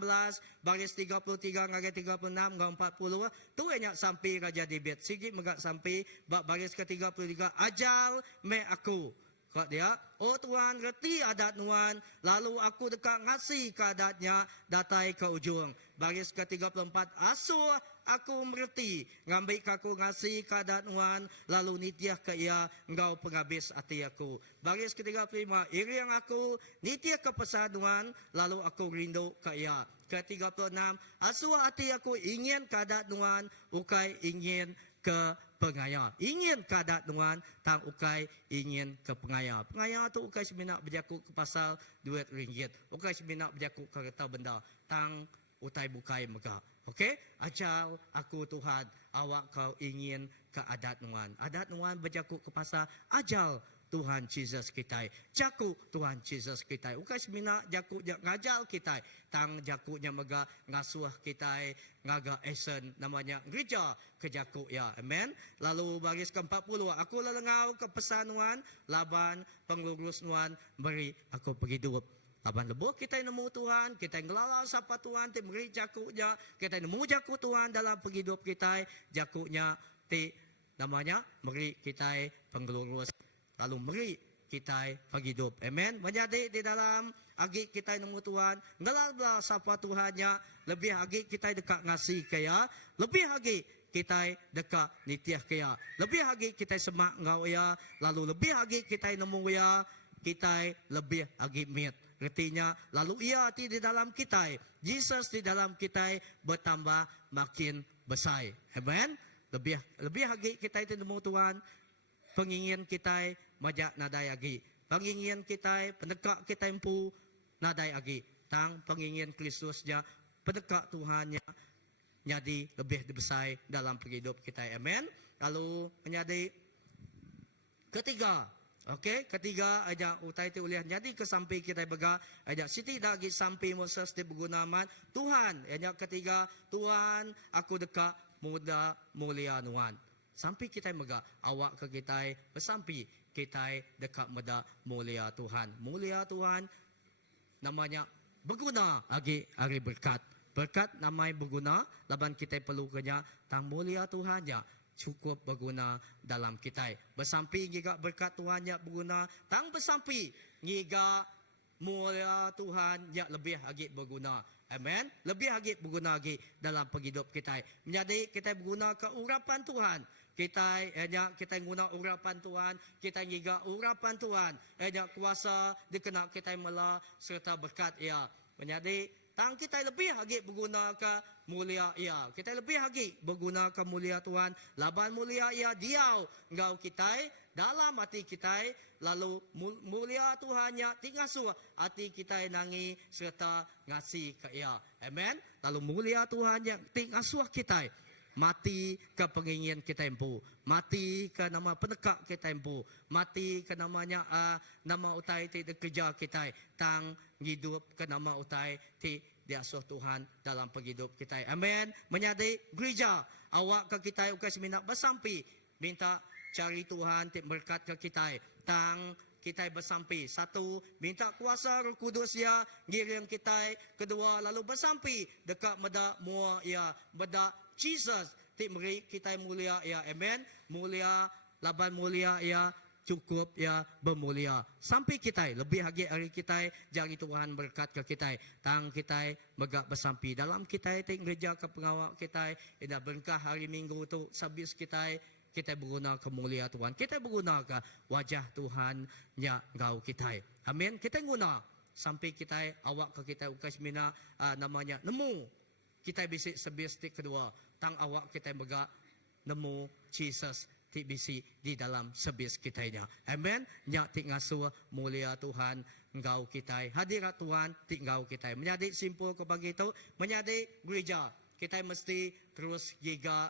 baris 33 ngagai 36 ngau 40 tu nya sampai Raja David sigi megak sampai bab baris ke-33 ajal me aku kok dia oh Tuhan reti adat nuan lalu aku dekat ngasih ke adatnya datai ke ujung baris ke-34 asuh aku mereti ngambil kaku ngasih ke adat nuan lalu nitiah ke ia engkau penghabis hati aku baris ke-35 iri yang aku nitiah ke pesaduan lalu aku rindu ke ia ke-36 asuh hati aku ingin ke adat nuan ukai ingin ke pengaya ingin ke adat nuan tang ukai ingin ke pengaya tu ukai seminat berjaku ke pasal duit ringgit ukai seminat berjaku ke kereta benda tang utai bukai mega okey ajal aku Tuhan awak kau ingin ke adat nuan berjaku ke pasal ajal Tuhan Jesus kita jaku Tuhan Jesus kita ukai semina jaku ngajal kita tang jakunya mega ngasuh kita ngaga esen namanya gereja ke jaku ya. Amen. Lalu baris ke-40 aku lelengau ke pesanuan laban penglurus nuan beri aku penghidup laban lebuh kita nemu Tuhan kita ngelala sapa Tuhan ti beri jakunya kita nemu jaku Tuhan dalam penghidup kita jakunya ti namanya beri kita penglurus lalu meri kita penghidup. Amen. Menjadi di dalam agi kita nemu Tuhan ngelala sapa Tuhannya lebih agi kita dekat ngasih kaya lebih agi kita dekat nitiah kaya lebih agi kita semak ngau ya lalu lebih agi kita nemu ya kita lebih agi mit artinya lalu ia di dalam kita Jesus di dalam kita bertambah makin besar. Amen. Lebih agi kita nemu Tuhan pengingin kita majak nadai agi pengingin kita pendekak kita empu nadai agi tang pengingin Kristusnya pendekak Tuhannya jadi lebih besar dalam penghidup kita. Amen. Lalu menjadi ketiga okey ketiga aja utai tu uliah jadi kesampai kita bega aja siti dagi sampai Moses di bergunaman Tuhan aja ketiga Tuhan aku dekat muda mulia nuan sampai kita mega awak ke kita bersampai kita dekat muda mulia Tuhan namanya berguna agi hari berkat namanya berguna laban kita perlu kenya tang mulia Tuhannya cukup berguna dalam kita bersampai giga berkat Tuhannya berguna tang bersampai giga mulia Tuhan yang lebih lagi berguna. Amen. Lebih lagi berguna lagi dalam penghidup kita. Menjadi kita berguna ke urapan Tuhan. Kita guna urapan Tuhan, kita giga urapan Tuhan. Kuasa dikenal kita mela serta berkat ia. Menjadi tang kita lebih lagi berguna ke mulia ia. Kita lebih lagi berguna ke mulia Tuhan. Laban mulia ia diau ngau kita dalam hati kita. Lalu mulia Tuhannya ti ngasuh hati kita nangi serta ngasih ke ia. Amen. Lalu mulia Tuhannya ti ngasuh kita. Mati ke pengingin kita empu, mati ke nama penekak kita empu, mati ke namanya nama utai ti kerja kita, tang hidup ke nama utai ti diasuh Tuhan dalam penghidup kita. Amen. Menyadari gereja awak ke kita ukas minat bersampi, minta cari Tuhan ti berkat ke kita, tang kita bersampi. Satu, minta kuasa Roh Kudus ya ngiring kita. Kedua, lalu bersampi dekat meda mua ya meda Jesus ti meri kita mulia ya. Amen. Mulia laban mulia ya cukup ya bermulia. Sampai kita lebih lagi hari kita jari Tuhan berkat ke kita. Tang kita megak bersampi dalam kita ti gereja ke pengawal kita ida berkah hari Minggu tu sabis kita berguna ke mulia Tuhan. Kita berguna ke wajah Tuhan nya ngau kita. Amin. Kita guna sampai kita awak ke kita ukas mina namanya nemu kita bisi sebis ti kedua tang awak kita megak nemu Jesus ti bisi di dalam sebis kitanya. Amen. Nya ti ngasuh mulia Tuhan ngau kita. Hadirat Tuhan ti ngau kita. Menjadi simpul ke begitu, menjadi gereja kita mesti terus giga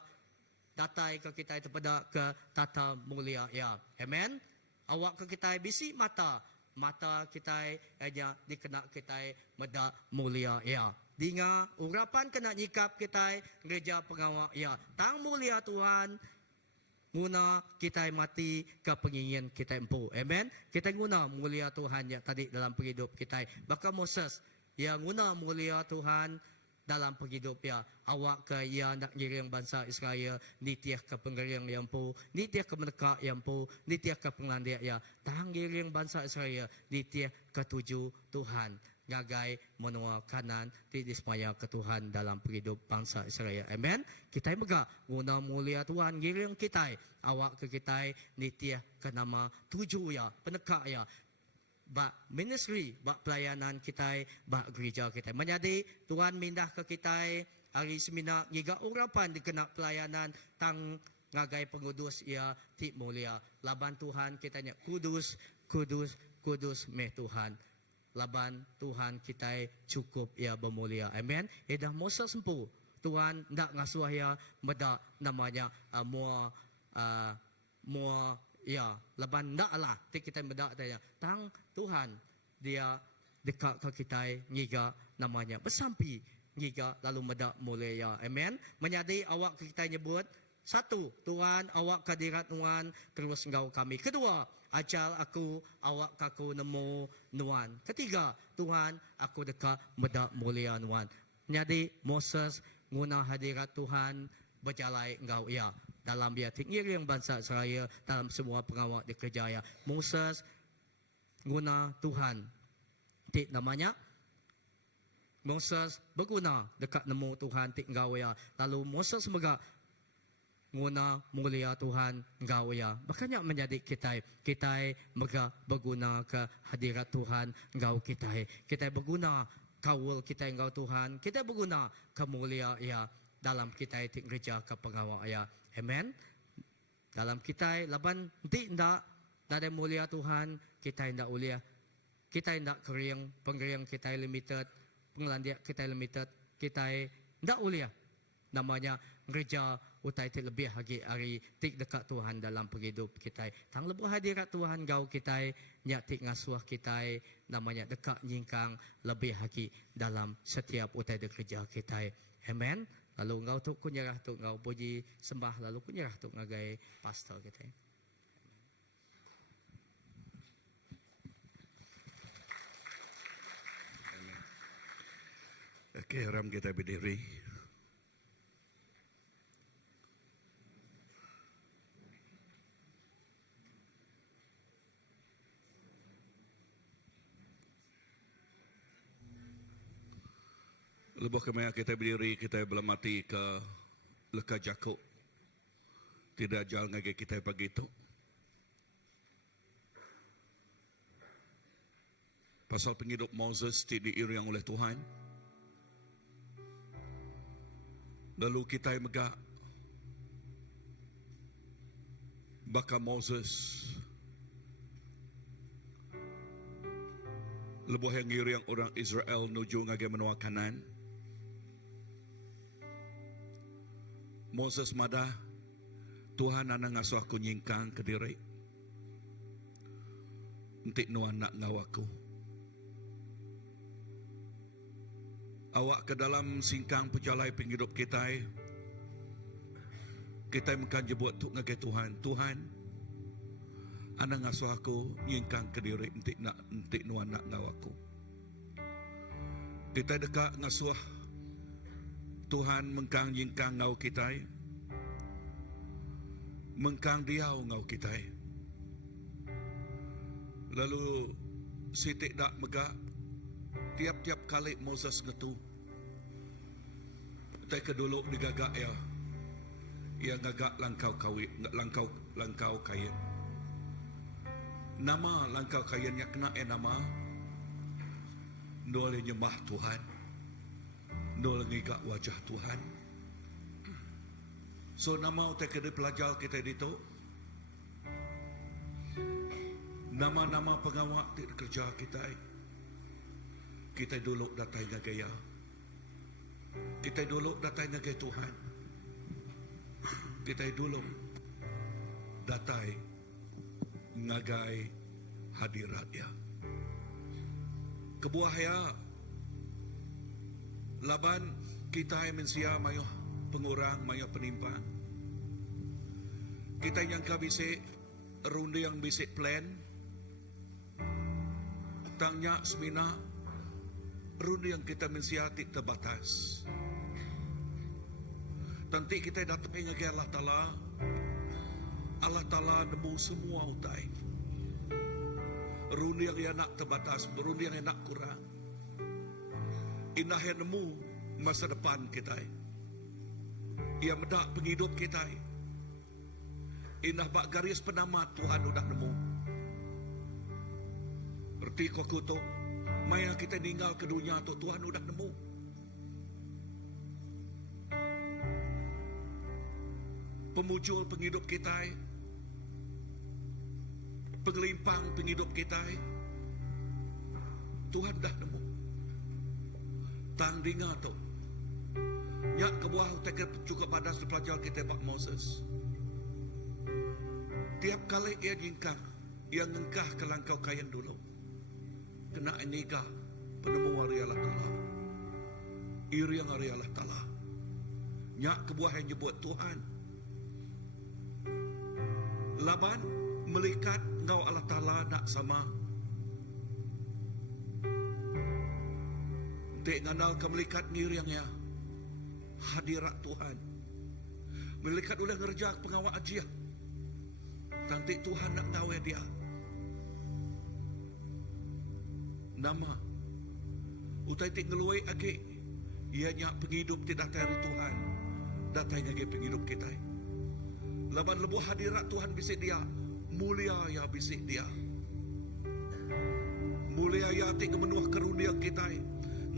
datai ke kita kepada ke tata mulia ya. Amen. Awak ke kita bisi mata kita hanya dikena kita meda mulia ya. Dinga urapan kena nyikap kita gereja pengawal ya. Tang mulia Tuhan guna kita mati ke pengingin kita empu. Amen. Kita guna mulia Tuhan ya tadi dalam penghidup kita. Baka Moses yang guna mulia Tuhan dalam penghidup ya. Awak ke ia nak ngiring bangsa Israel nitiah ke penggering yang pu, nitiah ke meneka yang pu, nitiah ke penglandia ya. Tang ngiring bangsa Israel nitiah ke tuju Tuhan. Ngagai menua kanan ti dismaya ke Tuhan dalam penghidup bangsa Israel. Amen. Kita mega guna mulia Tuhan ngiring kita. Awak ke kita nitiah ke nama tuju ya, peneka ya. Bak ministry, bak pelayanan kita, bak gereja kita. Menjadi Tuhan mindah ke kita hari semina ngiga urapan dikena pelayanan tang ngagai pengudus ia ti mulia. Laban Tuhan kita nya kudus, kudus, kudus meh Tuhan. Laban Tuhan kita cukup ia bermulia. Amen. Edah Moses sempu. Tuhan ndak ngasuh ya meda namanya mua ya, laban ndak lah ti kita meda tanya. Tang Tuhan dia dekat ke kita ngiga namanya bersampi ngiga lalu meda mulia. Amen. Menyadari awak kita nyebut satu, Tuhan awak kadirat Tuhan terus engkau kami. Kedua, acal aku awak kaku nemu Tuhan. Ketiga, Tuhan aku dekat meda mulia Tuhan. Jadi Moses guna hadirat Tuhan berjalai engkau ya dalam dia tinggiring bangsa Israel dalam semua pengawal di kerjaya. Moses guna Tuhan. Ti namanya Moses berguna dekat nemu Tuhan ti engkau ya. Lalu Moses megak guna mulia Tuhan engkau ya. Makanya menjadi kita mega berguna ke hadirat Tuhan engkau kita. Kita berguna kawul kita engkau Tuhan. Kita berguna ke mulia ya dalam kita ti gereja ke pengawal ya. Amen. Dalam kita laban nanti ndak ada mulia Tuhan kita ndak ulia. Kita ndak kering penggering kita limited, penglandia kita limited, kita ndak ulia. Namanya gereja utai ti lebih lagi hari tik dekat Tuhan dalam penghidup kita. Tang lebih hadirat Tuhan gau kita nya tik ngasuh kita namanya dekat nyingkang lebih lagi dalam setiap utai de gereja kita. Amen. Lalu engkau tu kunyerah tu engkau puji sembah lalu kunyerah tu ngagai pastor kita. Okey, ram kita berdiri. Lebuh kemaya kita berdiri, kita belum mati ke leka jakuk. Tidak jauh ngagi kita pagi itu. Pasal penghidup Moses diiring oleh Tuhan. Lalu kita megak baka Moses lebuh yang ngiriang orang Israel nuju ngage menua kanan. Moses madah Tuhan ana ngasuh aku nyingkang ke diri. Entik nuan nak ngawaku. Awak ke dalam singkang pejalai penghidup kita. Kita makan jebut tu ngake Tuhan. Tuhan, ana ngasuh aku nyingkang ke diri entik nuan nak ngawaku. Kita dekat ngasuh Tuhan mengkang nyingkang ngau kita. Mengkang diau ngau kita. Lalu sitik dak megak tiap-tiap kali Moses ngetu. Tai keduluk digagak ya. Ia gagak langkau kain. Nama langkau kain yang kena nama nol nyembah Tuhan. Nol ngigak wajah Tuhan. So nama utai kedai pelajar kita itu. Nama-nama pengawak di kerja kita. Kita dulu datai ngagaya. Kita dulu datai ngagaya Tuhan. Kita dulu datai ngagai hadirat ya. Kebuah ya. Laban kita mensia mayo pengurang, mayo penimpa. Kita yang kabisik runde yang bisik plan. Tangnya semina runde yang kita mensiati terbatas. Nanti kita datang ke Allah Ta'ala. Allah Ta'ala nemu semua utai. Runde yang ia nak terbatas, runde yang ia nak kurang. Inah yang nemu masa depan kita. Ia medak penghidup kita. Inah bak garis penamat Tuhan udah nemu. Berarti kau kutuk, maya kita tinggal ke dunia tu Tuhan udah nemu. Pemujul penghidup kita, penglimpang penghidup kita, Tuhan dah nemu. Tang dinga tu, nyak kebuah utek cukup badas pelajar kita Pak Moses. Tiap kali ia jingkang, ia ngengkah ke langkau kain dulu. Kena iniga penemu hari Allah Ta'ala. Iri yang hari Allah Ta'ala. Nyak kebuah yang nyebut Tuhan. Laban melikat ngau Allah Ta'ala nak sama. Dek nganal ke melikat ngiri yang ya. Hadirat Tuhan. Melikat oleh ngerjak pengawal ajiah. Nanti Tuhan nak ngawe dia. Nama utai tik ngeluai age ianya penghidup tidak dari Tuhan datanya age penghidup kita laban lebuh hadirat Tuhan bisik dia mulia ya bisik dia mulia ya tik menuah kerunia kita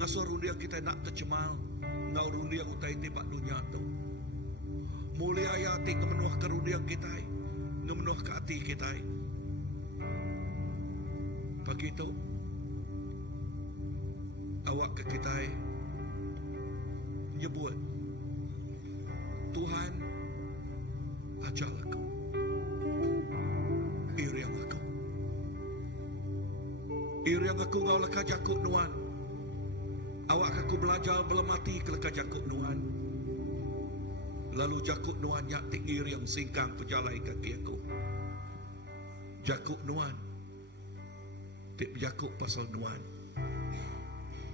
ngasuh runia kita nak tercemal ngau runia utai tibak dunia tu mulia ya tik menuah kerunia kita ngemenuah ke hati kita pagi itu awak ke kita nyebut Tuhan ajar aku iri yang aku ngau leka jakut nuan awak aku belajar belum mati ke leka jakut nuan lalu jakut nuan nyak tik iri yang singkang pejalai kaki aku jakut nuan tik jakut pasal nuan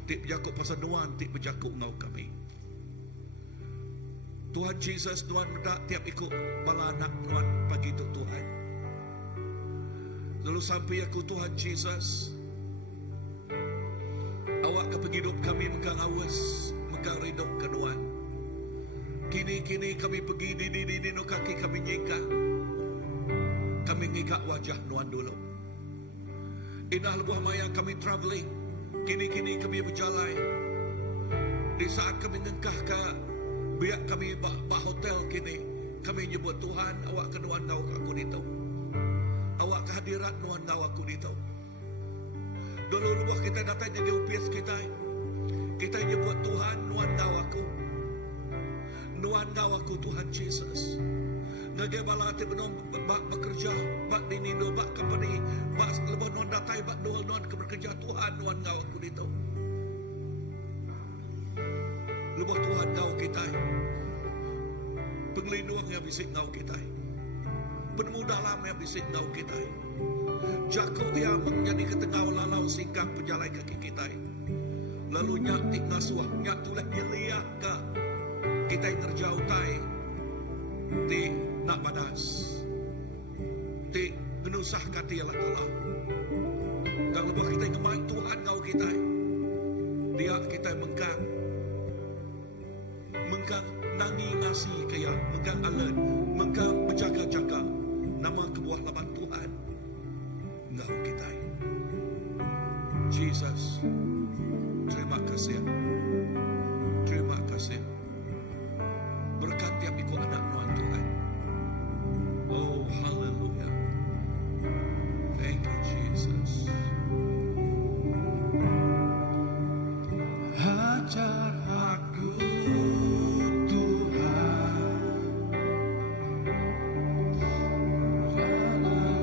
tik berjakuk pasal nuan, tik berjakuk ngau kami. Tuhan Jesus, nuan medak tiap ikut bala anak nuan pagi tu Tuhan. Lalu sampai aku Tuhan Jesus, awak ke penghidup kami mengkang awas, mengkang ridop ke nuan. Kini kami pergi di no kaki kami nyingkang. Kami ngigak wajah nuan dulu. Inah lebuh maya kami travelling. Kini kami berjalan. Di saat kami ngengkah ke Biar kami ba hotel kini, kami nyebut Tuhan, awak kenuan ngau aku dito. Awak kehadirat nuan ngau aku dito. Dulu luah kita datang jadi UPS kita. Kita nyebut Tuhan nuan ngau aku. Nuan ngau aku Tuhan Yesus. Ngage bala ti benom bak bekerja, bak dinindo, bak company, bak lebih nuan datai, bak dual nuan bekerja Tuhan nuan ngau aku dito. Lebih Tuhan ngau kita. Pengelindung yang bisik ngau kita. Penemu dalam yang bisik ngau kita. Jakuk yang menjadi ketengah lalau singkang penjalai kaki kita. Lalu nyak tik ngasuah, nyak tulah dilihat ke kita yang ngerjau tai. Ti nak badas. Ti genusah kati Allah Ta'ala. Dan lebih kita yang ngemai Tuhan ngau kita. Dia kita mengkang nangi ngasih kaya, mengkang alert, mengkang berjaga-jaga nama kebuah laban Tuhan ngau kita. Jesus, terima kasih. Terima kasih. Berkat tiap ikut anak nuan Tuhan. Oh, hallelujah. Thank you, Jesus. Ajar aku Tuhan, jalan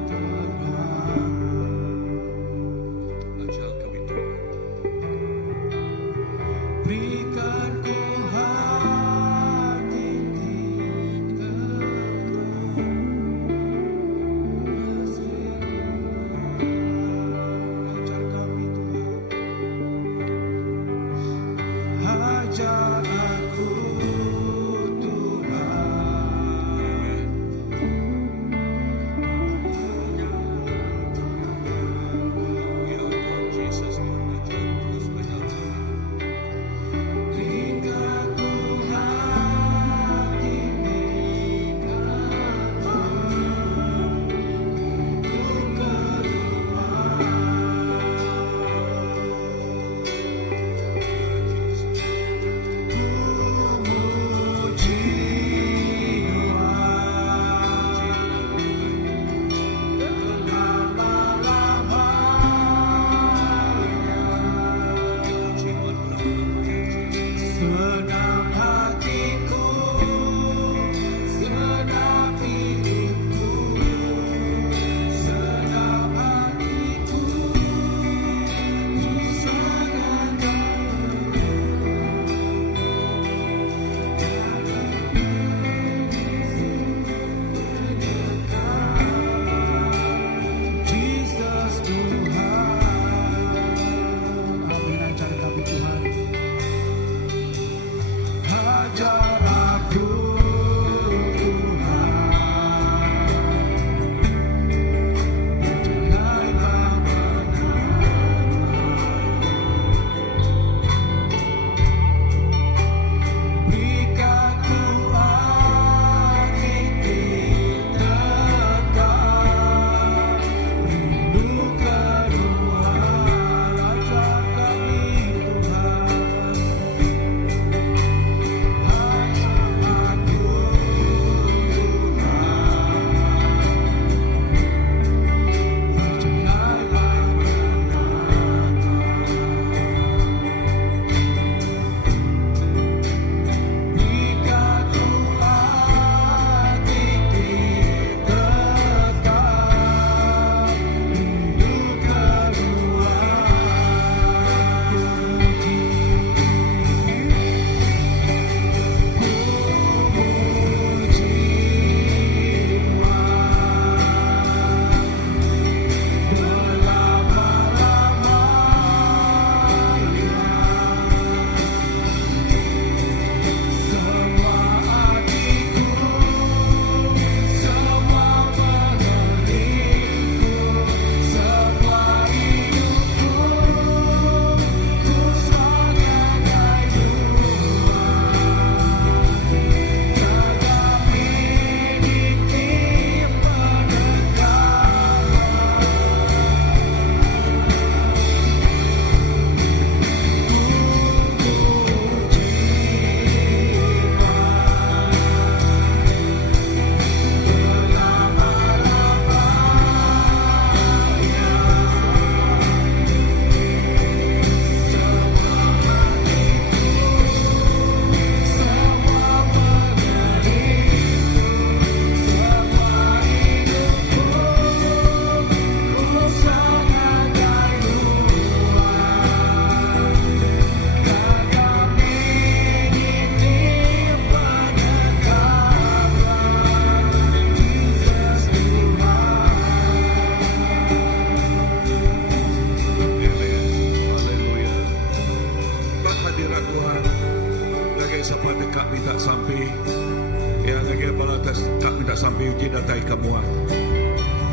tak sampai uji datai kamu.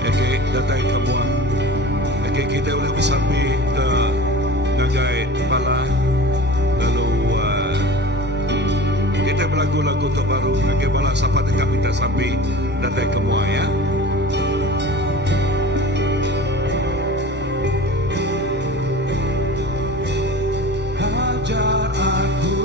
Okey, datai kamu. Okey, kita boleh bersampai ke Nagai Kepala. Lalu kita berlagu-lagu terbaru Nagai Bala siapa dekat minta sampai datai kamu ya. Ajar aku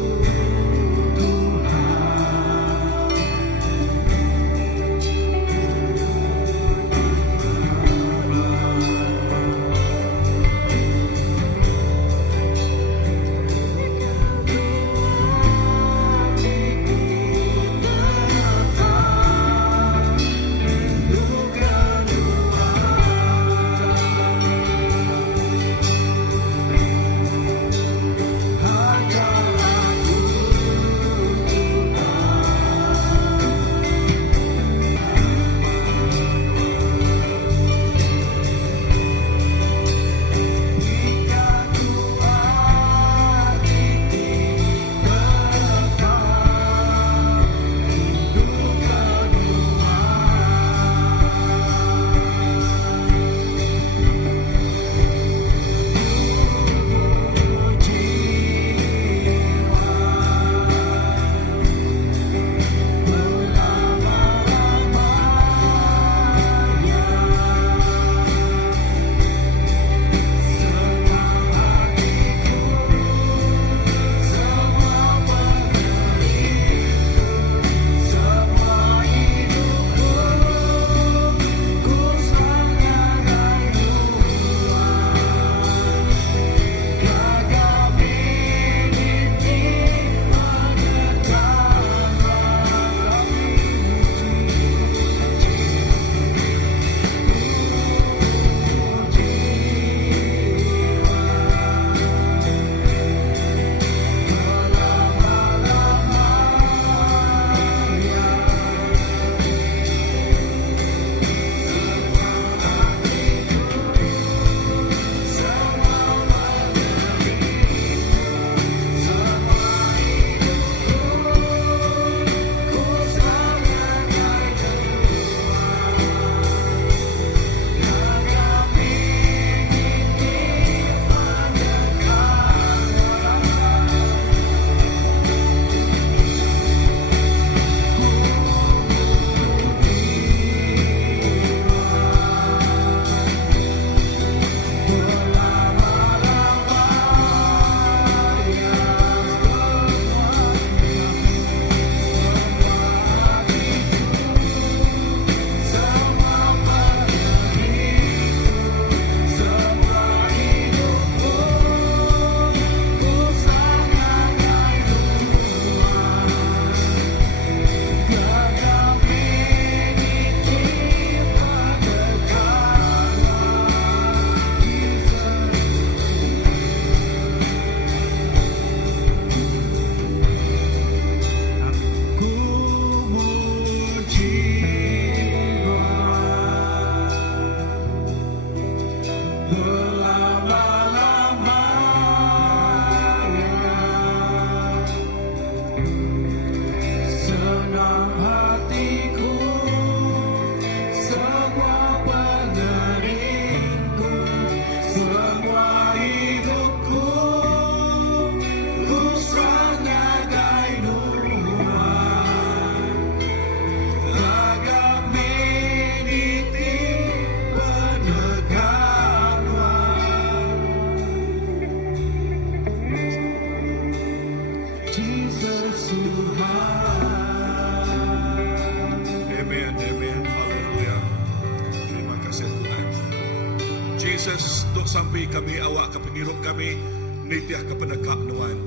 Jesus, duk sampai kami awak ke pengirup kami, nitiah ke penekak nuan.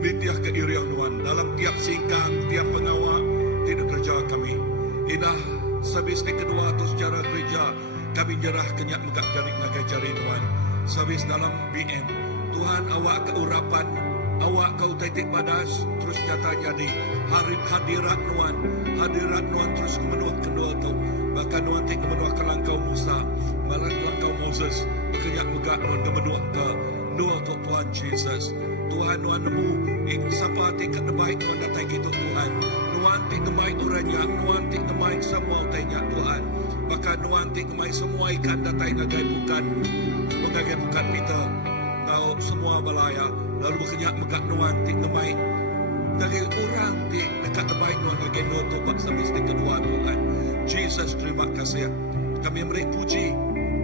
Nitiah ke iriang nuan. Dalam tiap singkang, tiap pengawak, tidak kerja kami. Inah, sabis di kedua atau secara gereja, kami jerah kenyak megak jarik nagai jari nuan. Sabis dalam BM, Tuhan awak keurapan, awak kau titik badas, terus nyata jadi hadirat nuan terus memenuh kendua tu. Bahkan nuan tik memenuh ke langkau Musa, malah langkau Moses, berkenyak megak nuan kemenuh ke nuan tu Tuhan Jesus. Tuhan nuan nemu, siapa tik kebaik nuan datang gitu Tuhan. nuanti kemai orangnya, nuanti kemai semua tanya Tuhan. Bahkan nuanti kemai semua ikan datai ngagai bukan Peter. Ngau semua balaya. Lalu berkenyak megak nuanti kemai. Dari orang di dekat terbaik nuan ngagai noto bak semesti kedua Tuhan. Jesus terima kasih. Kami beri puji,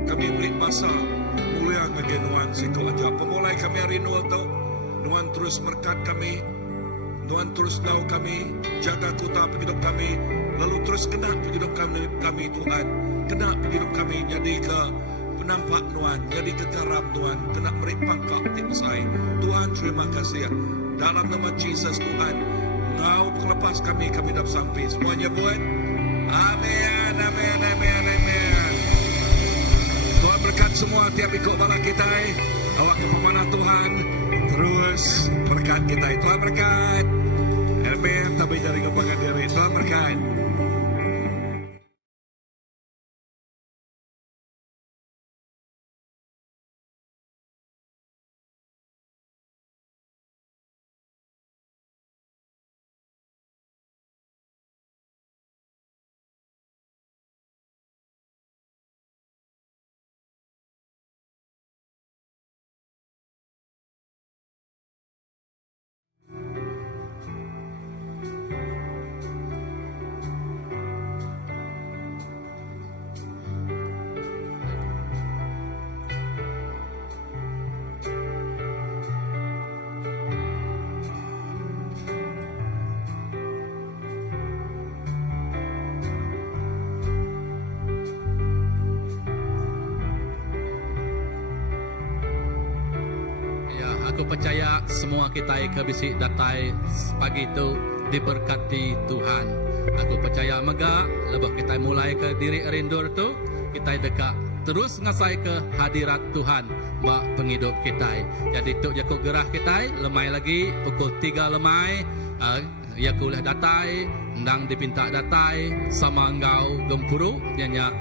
kami beri masa mulia ngagai nuan siku aja. Pemulai kami hari nuan Nuan terus berkat kami. Tuhan terus tahu kami, jaga kota hidup kami, lalu terus kena hidup kami Tuhan, kena hidup kami jadi ke penampak Tuhan, jadi ke garam Tuhan, kena beri pangkat tim saya. Tuhan terima kasih dalam nama Jesus Tuhan, Engkau lepas kami dapat sampai semuanya buat. Amin, amin, amin, amin. Tuhan berkat semua tiap ikut bala kita, awak kepemanah Tuhan. Terus berkat kita, Tuhan berkat. Amin, tapi dari kebanggaan diri, Tuhan berkat. Aku percaya semua kita ke bisik datai pagi itu diberkati Tuhan. Aku percaya mega lebih kita mulai ke diri rindur tu kita dekat terus ngasai ke hadirat Tuhan bak penghidup kita. Jadi tu jakuk gerah kita lemai lagi pukul 3 lemai ya kuliah datai ndang dipinta datai sama engkau gempuru nyanya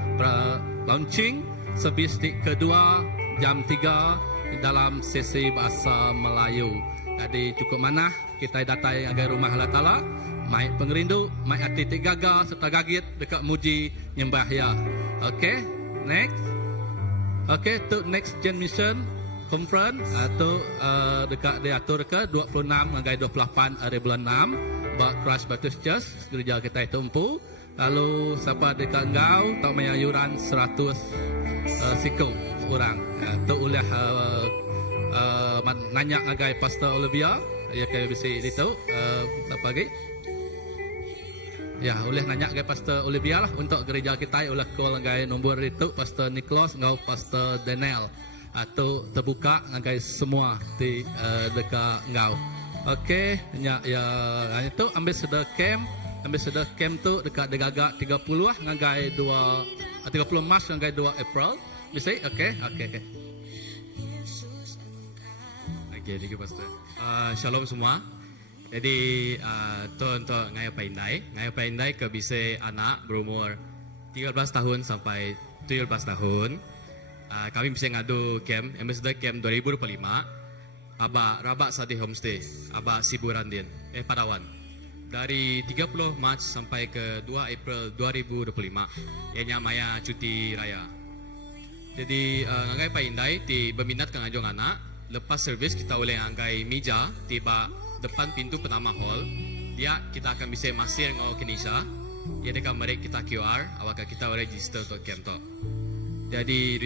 launching sebistik kedua jam 3 dalam sesi bahasa Melayu. Jadi cukup mana kita datai agar rumah Allah Ta'ala, mai pengerindu, mai hati tigaga serta gagit dekat muji nyembah ya. Okay, next. Okay, to next gen mission conference atau dekat diatur ke 26 hingga 28 hari bulan 6 bak Christ Baptist Church gereja kita itu empu. Lalu siapa dekat engkau tak mayang yuran 100 siku orang tu oleh nanya ngagai Pastor Olivia ya kaya bisa itu apa lagi ya oleh nanya ngagai Pastor Olivia lah untuk gereja kita oleh call ngagai nombor itu Pastor Nicholas ngau Pastor Daniel atau terbuka ngagai semua di dekat ngau. Okey ya itu ambassador camp tu dekat Degaga 30 lah ngagai 30 Mac ngagai 2 April. Bisa? Okey. Okay, thank you Pastor. Shalom semua. Jadi untuk ngaya paindai ke bisa anak berumur 13 tahun sampai 17 tahun. Kami bisa ngadu camp, ambassador camp 2025. Aba Rabak Sadi Homestay, Aba Siburan Din, Padawan. Dari 30 Mac sampai ke 2 April 2025. Ianya Maya cuti raya. Jadi ngagai paindai ti berminat ke ngajong anak. Lepas servis kita boleh ngagai meja tiba depan pintu pertama hall. Dia kita akan bisa masih ngau Kenisha. Dia dekat mereka kita QR. Awak kita register untuk camp tu. Jadi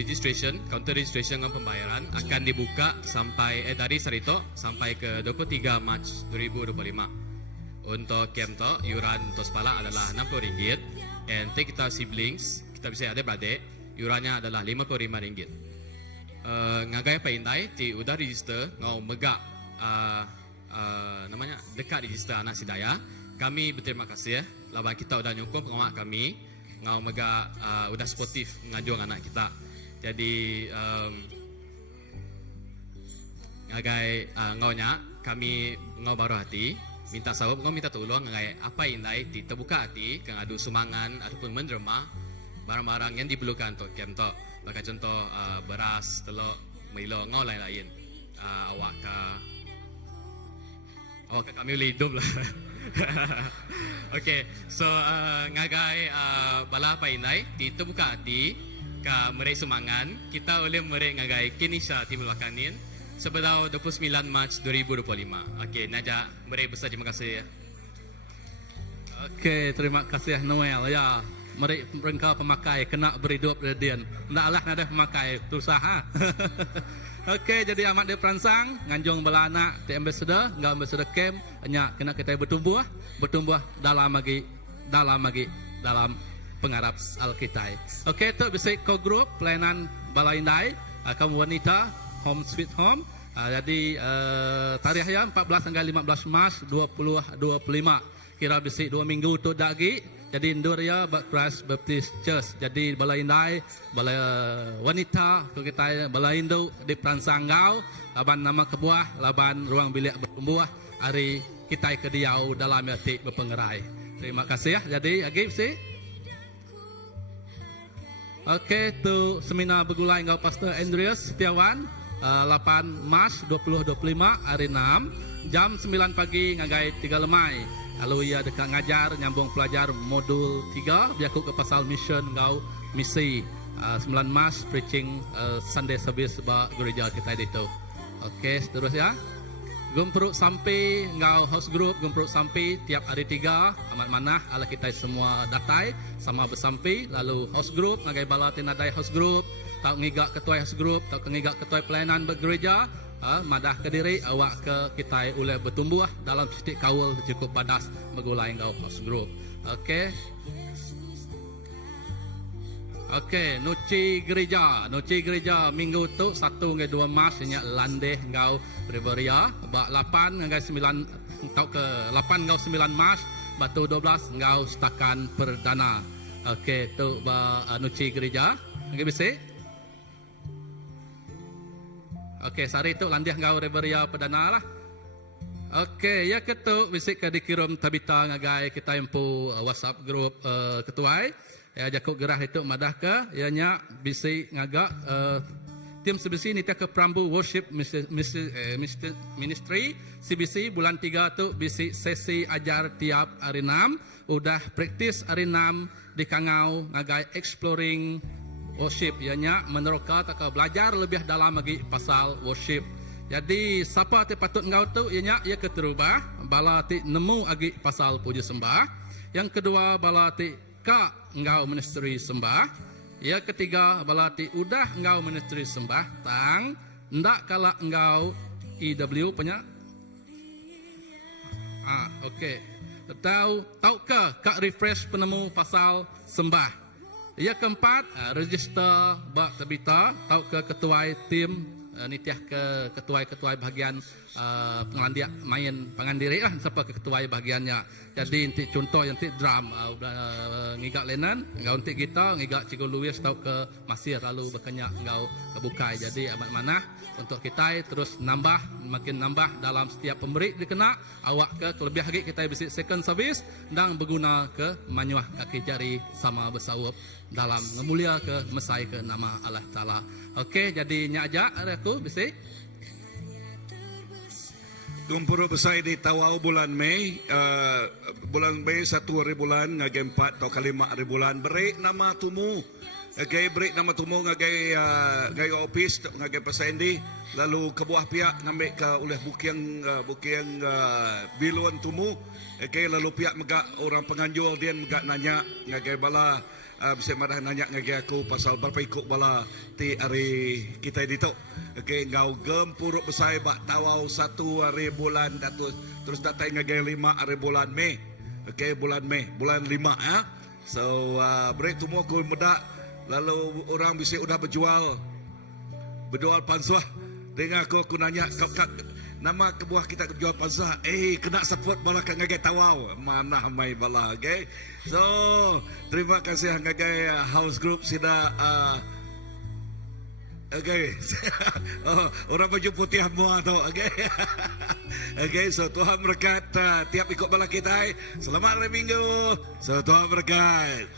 counter registration dengan pembayaran akan dibuka sampai dari Sarito sampai ke 23 Mac 2025. Untuk camp tu yuran untuk sepala adalah RM60. And take kita siblings kita bisa ada beradik. Yurannya adalah RM55. Ngagai paindai ti udah register ngau megak namanya dekat register anak sidaya. Kami berterima kasih ya. Lawan kita udah nyokong pengawal kami ngau megak udah sportif ngajuang anak kita. Jadi ngagai ngaunya kami ngau baru hati minta sahub ngau minta tolong ngagai apa indai ti terbuka hati kang adu sumangan ataupun menderma barang-barang yang diperlukan untuk camp tu. Bagi contoh beras, telur, milo, ngau lain-lain. Awak kami boleh hidup lah. Okay, so ngagai bala painai itu buka hati ka merek semangan kita oleh merek ngagai Kenisha Timur Makanin sebelum 29 Mac 2025. Okay, Naja merek besar terima kasih ya. Okey, terima kasih Noel ya. Mereka pemakai kena berhidup radian. Naklah ada pemakai usaha. Okey, jadi amat dia perangsang nganjung bala anak di ambassador, ngau ambassador camp, nya kena kita bertumbuh dalam pengharap Alkitab. Okey, tu bisa ko group pelayanan bala indai, kaum wanita home sweet home. Jadi tarikh ya 14 hingga 15 Mac 2025. Kira bisi 2 minggu tu dagi. Jadi indur ya Christ Baptist Church. Jadi bala indai, bala wanita tu kita bala induk di perangsang ngau, laban nama kebuah, laban ruang bilik bertumbuh hari kita ke diau dalam hati berpengerai. Terima kasih ya. Jadi agib sih. Okey, tu seminar bergulai ngau Pastor Andreas Setiawan 8 Mac 2025 hari 6 jam 9 pagi ngagai 3 lemai. Lalu ia dekat ngajar nyambung pelajar modul 3 biar aku ke pasal mission ngau misi 9 Mac preaching Sunday service ba gereja kita itu. Okey, seterusnya Gumpruk sampai ngau house group Gumpruk sampai tiap hari 3 amat manah ala kita semua datai sama bersampai lalu house group ngagai bala tinadai house group tak ngigak ketua house group tak ngigak ketua pelayanan bergereja madah ke diri awak ke kita oleh bertumbuh dalam titik kawal cukup padas megulai ngau house group. Okey. Okey, Nuci gereja minggu tu 1 hingga 2 Mac nya landeh ngau Riveria ba 8 hingga 9 tau ke 8 ngau 9 Mac batu 12 ngau setakan perdana. Okey, tu ba Nuci gereja. Okey bisa. Okey, sari tu landeh ngau Riveria perdana lah. Okey, ya ketuk bisik ke dikirim tabita ngagai kita empu WhatsApp group ketuai. Ya jakuk gerah itu madah ke ianya bisi ngagak tim CBC ni ke Prambu Worship Ministry CBC bulan 3 tu bisi sesi ajar tiap hari 6 udah praktis hari 6 di Kangau ngagai exploring worship ianya meneroka tak belajar lebih dalam lagi pasal worship. Jadi siapa te patut ngau tu ianya ia keterubah bala ti nemu agi pasal puji sembah. Yang kedua bala ti ka engkau ministry sembah. Yang ketiga balati udah engkau ministry sembah tang ndak kala engkau EW punya. Okey. Tahu ke kak refresh penemu pasal sembah. Yang keempat register bak tabita tahu ke ketua tim nitiah ke ketua bahagian pengandia main pangandiri lah siapa ke ketua bahagiannya. Jadi nanti contoh nanti drum ngigak lenan ngau nanti kita ngigak Cikgu Louis tahu ke Masir lalu berkenyak ngau kebukai. Jadi amat manah untuk kita terus makin nambah dalam setiap pemberi dikena awak ke lebih lagi kita bisa second service dan berguna ke manyuah kaki jari sama bersawap dalam memulia ke mesai ke nama Allah Ta'ala. Okey, jadi nyak aku bisa Gumpuro besai di Tawau bulan Mei, bulan Mei 1 hari bulan ngagai 4 atau 5 hari bulan beri nama tumu, ngagai beri nama tumu ngagai ngagai office ngagai pesendi lalu ke buah pihak ngambil ke oleh bukiang biluan tumu, ngagai lalu pihak megak orang penganjur dia megak nanya ngagai bala bisa marah nanya ngagai aku pasal berapa ikut bala ti hari kita dito. Okey, ngau gempuruk besai bak Tawau 1 hari bulan terus datang ngagai 5 hari bulan Mei. Okey, bulan Mei, bulan 5 ya. So break tu aku medak lalu orang bisa udah berjual pansuah. Dengan aku nanya nama kebuah kita jual pansuah. Kena support bala ka ngagai Tawau. Mana mai bala, okey. So, terima kasih ngagai house group sida okay. Orang baju putih semua tu. Okay. Okay, so Tuhan berkat tiap ikut bala kita. Selamat hari Minggu. So Tuhan berkat.